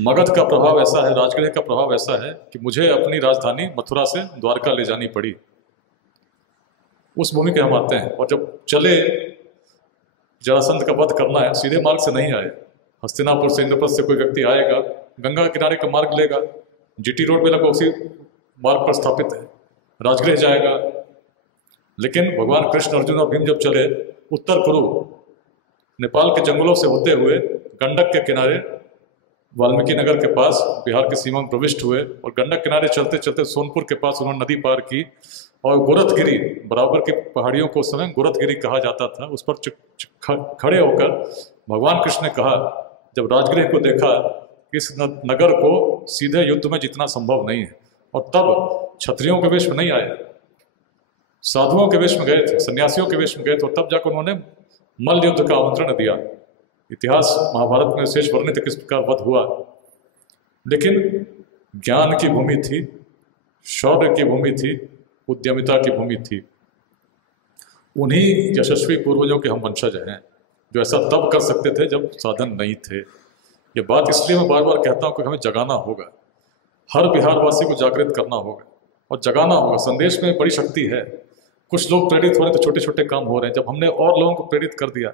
मगध का प्रभाव ऐसा है, राजगृह का प्रभाव ऐसा है कि मुझे अपनी राजधानी मथुरा से द्वारका ले जानी पड़ी। उस भूमि के हम आते हैं, और जब चले जरासंध का वध करना है, सीधे मार्ग से नहीं आए। हस्तिनापुर से, इंद्रप्रस्थ से कोई व्यक्ति आएगा, गंगा किनारे का मार्ग लेगा, जीटी रोड में लगभग उसी मार्ग पर स्थापित है, राजगृह जाएगा। लेकिन भगवान कृष्ण, अर्जुन और भीम जब चले उत्तर कुरु, नेपाल के जंगलों से होते हुए गंडक के किनारे वाल्मीकि नगर के पास बिहार की सीमा में प्रविष्ट हुए, और गंडक किनारे चलते चलते सोनपुर के पास उन्होंने नदी पार की, और गोरखगिरी, बराबर की पहाड़ियों को उस समय गोरखगिरी कहा जाता था, उस पर खड़े होकर भगवान कृष्ण ने कहा, जब राजगृह को देखा, इस नगर को सीधे युद्ध में जीतना संभव नहीं है। और तब क्षत्रियों के वेश में नहीं आए, साधुओं के वेश में गए थे, सन्यासियों के वेश में गए थे, और तब जाकर उन्होंने मल्ल युद्ध का आमंत्रण दिया। इतिहास महाभारत में विशेष वर्णित किस प्रकार वध हुआ। लेकिन ज्ञान की भूमि थी, शौर्य की भूमि थी, उद्यमिता की भूमि थी। उन्हीं यशस्वी पूर्वजों के हम वंशज हैं, जो ऐसा तब कर सकते थे जब साधन नहीं थे। ये बात इसलिए मैं बार बार कहता हूँ कि हमें जगाना होगा, हर बिहारवासी को जागृत करना होगा और जगाना होगा। संदेश में बड़ी शक्ति है। कुछ लोग प्रेरित हो रहे हैं तो छोटे छोटे काम हो रहे हैं। जब हमने और लोगों को प्रेरित कर दिया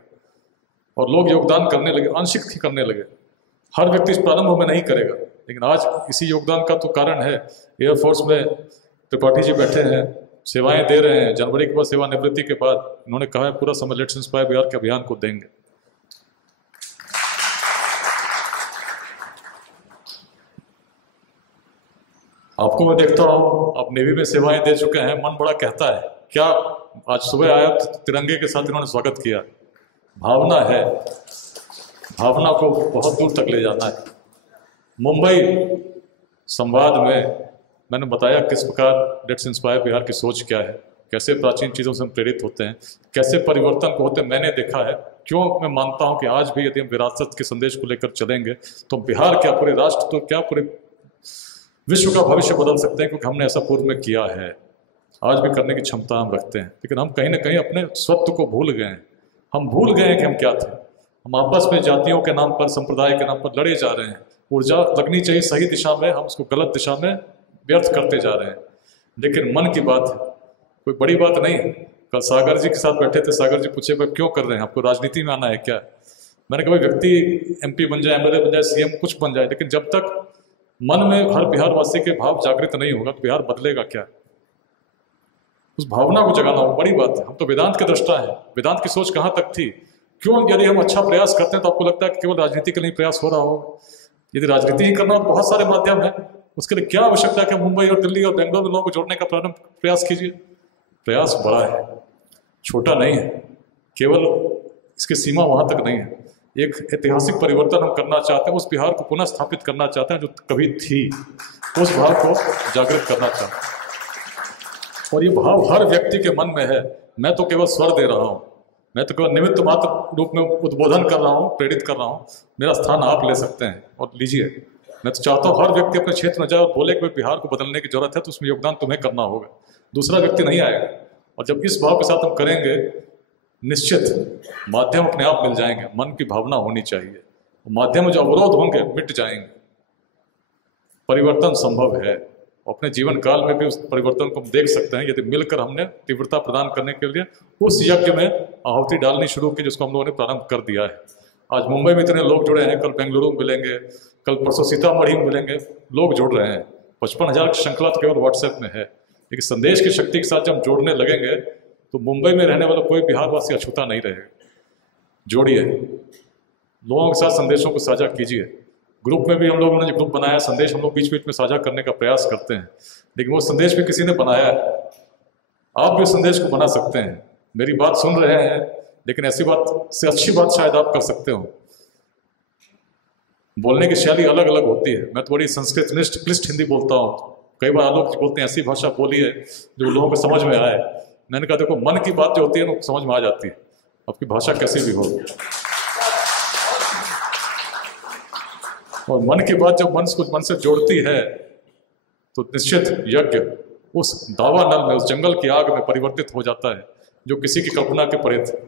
और लोग योगदान करने लगे, आंशिक ही करने लगे, हर व्यक्ति इस प्रारंभ में नहीं करेगा, लेकिन आज इसी योगदान का तो कारण है, एयरफोर्स में त्रिपाठी जी बैठे हैं, सेवाएं दे रहे हैं। जनवरी के बाद सेवानिवृत्ति के बाद इन्होंने कहा है पूरा समय लेट्स इंस्पायर बिहार के अभियान को देंगे। आपको मैं देखता हूँ, आप नेवी में सेवाएं दे चुके हैं, मन बड़ा कहता है। क्या आज सुबह आया तो तिरंगे के साथ इन्होंने स्वागत किया। भावना है, भावना को बहुत दूर तक ले जाना है। मुंबई संवाद में मैंने बताया किस प्रकार लेट्स इंस्पायर बिहार की सोच क्या है, कैसे प्राचीन चीज़ों से हम प्रेरित होते हैं, कैसे परिवर्तन को होते मैंने देखा है। क्यों मैं मानता हूं कि आज भी यदि हम विरासत के संदेश को लेकर चलेंगे तो बिहार क्या, पूरे राष्ट्र तो क्या, पूरे विश्व का भविष्य बदल सकते हैं, क्योंकि हमने ऐसा पूर्व में किया है। आज भी करने की क्षमता हम रखते हैं, लेकिन हम कहीं ना कहीं अपने स्वत्व को भूल गए हैं। हम भूल गए हैं कि हम क्या थे। हम आपस में जातियों के नाम पर, संप्रदाय के नाम पर लड़े जा रहे हैं। ऊर्जा लगनी चाहिए सही दिशा में, हम उसको गलत दिशा में व्यर्थ करते जा रहे हैं। लेकिन मन की बात है, कोई बड़ी बात नहीं है। कल सागर जी के साथ बैठे थे, सागर जी पूछे भाई क्यों कर रहे हैं, आपको राजनीति में आना है क्या? मैंने कहा व्यक्ति MP बन जाए, MLA बन जाए, CM कुछ बन जाए, लेकिन जब तक मन में हर बिहारवासी के भाव जागृत नहीं होगा तो बिहार बदलेगा क्या? उस भावना को जगाना हो, बड़ी बात है। हम तो वेदांत के दृष्टा हैं। वेदांत की सोच कहाँ तक थी? क्यों यदि हम अच्छा प्रयास करते हैं तो आपको लगता है कि केवल राजनीति के लिए प्रयास हो रहा हो? यदि राजनीति ही करना हो तो बहुत सारे माध्यम है, उसके लिए क्या आवश्यकता है कि मुंबई और दिल्ली और बेंगलोर में लोगों को जोड़ने का प्रयास कीजिए। प्रयास बड़ा है, छोटा नहीं है। केवल इसकी सीमा वहां तक नहीं है। एक ऐतिहासिक परिवर्तन हम करना चाहते हैं, उस बिहार को पुनः स्थापित करना चाहते हैं जो कभी थी, उस भाव को जागृत करना चाहते हैं। और ये भाव हर व्यक्ति के मन में है। मैं तो केवल स्वर दे रहा हूँ, मैं तो केवल निमित्त मात्र रूप में उद्बोधन कर रहा हूँ, प्रेरित कर रहा हूँ। मेरा स्थान आप ले सकते हैं और लीजिए। मैं तो चाहता हूँ हर व्यक्ति अपने क्षेत्र में जाए और बोले कि बिहार को बदलने की जरूरत है, तो उसमें योगदान तुम्हें करना होगा, दूसरा व्यक्ति नहीं आएगा। और जब इस भाव के साथ हम करेंगे, निश्चित माध्यम अपने आप मिल जाएंगे। मन की भावना होनी चाहिए, माध्यम जो अवरोध होंगे मिट जाएंगे। परिवर्तन संभव है, अपने जीवन काल में भी उस परिवर्तन को हम देख सकते हैं यदि मिलकर हमने तीव्रता प्रदान करने के लिए उस यज्ञ में आहुति डालनी शुरू की जिसको हम लोगों ने प्रारंभ कर दिया है। आज मुंबई में इतने लोग जुड़े हैं, कल बेंगलुरु में मिलेंगे, कल परसों सीतामढ़ी में मिलेंगे, लोग जुड़ रहे हैं। 55,000 की श्रृंखला तो केवल व्हाट्सएप में है, लेकिन संदेश की शक्ति के साथ जब हम जोड़ने लगेंगे तो मुंबई में रहने वाला कोई बिहारवासी अछूता नहीं रहेगा। जोड़िए, लोगों के साथ संदेशों को साझा कीजिए। ग्रुप में भी हम लोगों ने जो ग्रुप बनाया, संदेश हम लोग बीच बीच में साझा करने का प्रयास करते हैं, लेकिन वो संदेश भी किसी ने बनाया है। आप भी संदेश को बना सकते हैं। मेरी बात सुन रहे हैं, लेकिन ऐसी बात से अच्छी बात शायद आप कर सकते हो। बोलने की शैली अलग अलग होती है। मैं थोड़ी संस्कृत क्लिष्ट हिंदी बोलता हूँ। कई बार लोग बोलते हैं ऐसी भाषा बोली है जो लोगों को समझ में आए। मैंने कहा देखो, मन की बात जो होती है ना समझ में आ जाती है, आपकी भाषा कैसी भी हो। और मन की बात जब मन से जोड़ती है तो निश्चित यज्ञ उस दावा नल में, उस जंगल की आग में परिवर्तित हो जाता है जो किसी की कल्पना के परे थे।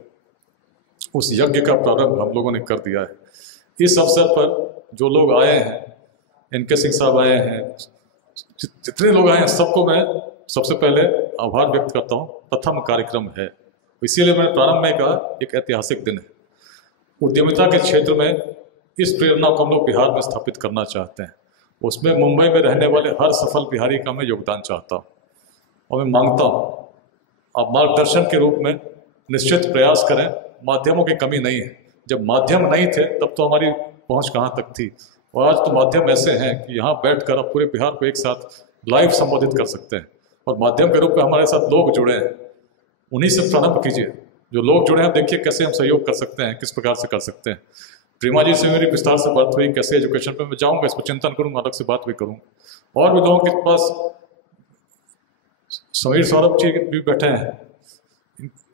उस यज्ञ का प्रारंभ हम लोगों ने कर दिया है। इस अवसर पर जो लोग आए हैं, एनके सिंह साहब आए हैं, जितने लोग आए हैं, सबको मैं सबसे पहले आभार व्यक्त करता हूँ। प्रथम कार्यक्रम है, इसीलिए मैंने प्रारंभ में कहा एक ऐतिहासिक दिन है। उद्यमिता के क्षेत्र में इस प्रेरणा को हम लोग बिहार में स्थापित करना चाहते हैं। उसमें मुंबई में रहने वाले हर सफल बिहारी का मैं योगदान चाहता हूँ और मैं मांगता हूँ आप मार्गदर्शन के रूप में निश्चित प्रयास करें। माध्यमों की कमी नहीं है। जब माध्यम नहीं थे तब तो हमारी पहुँच कहाँ तक थी, और आज तो माध्यम ऐसे हैं कि यहाँ बैठकर आप पूरे बिहार को एक साथ लाइव संबोधित कर सकते हैं। और माध्यम के रूप में हमारे साथ लोग जुड़े हैं, उन्हीं से प्रारंभ कीजिए। जो लोग जुड़े हैं देखिए कैसे हम सहयोग कर सकते हैं, किस प्रकार से कर सकते हैं। प्रेमा जी से मेरी विस्तार से बात हुई, कैसे एजुकेशन पे मैं जाऊंगा, इस पर चिंतन करूंगा, अलग से बात भी करूंगा। और भी लोगों के पास समीर सौरभ जी भी बैठे हैं,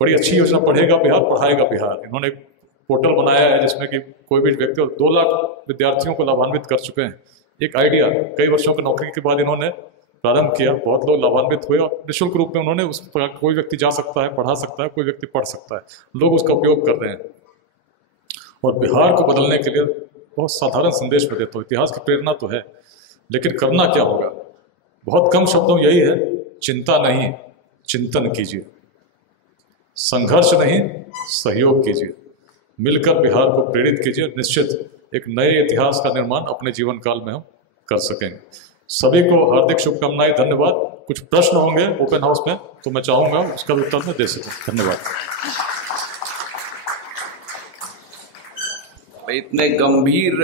बड़ी अच्छी योजना पढ़ेगा बिहार पढ़ाएगा बिहार। इन्होंने एक पोर्टल बनाया है जिसमें कि कोई भी व्यक्ति 2 लाख विद्यार्थियों को लाभान्वित कर चुके हैं। एक आइडिया कई वर्षों की नौकरी के बाद इन्होंने प्रारंभ किया, बहुत लोग लाभान्वित हुए और निःशुल्क रूप में उन्होंने उस पर कोई व्यक्ति जा सकता है, पढ़ा सकता है, कोई व्यक्ति पढ़ सकता है, लोग उसका उपयोग कर रहे हैं। और बिहार को बदलने के लिए बहुत साधारण संदेश में देता हूँ। इतिहास की प्रेरणा तो है, लेकिन करना क्या होगा? बहुत कम शब्दों में यही है, चिंता नहीं चिंतन कीजिए, संघर्ष नहीं सहयोग कीजिए, मिलकर बिहार को प्रेरित कीजिए। निश्चित एक नए इतिहास का निर्माण अपने जीवन काल में हम कर सकेंगे। सभी को हार्दिक शुभकामनाएं, धन्यवाद। कुछ प्रश्न होंगे ओपन हाउस में तो मैं चाहूँगा उसका भी उत्तर मैं दे सकूँ। धन्यवाद। इतने गंभीर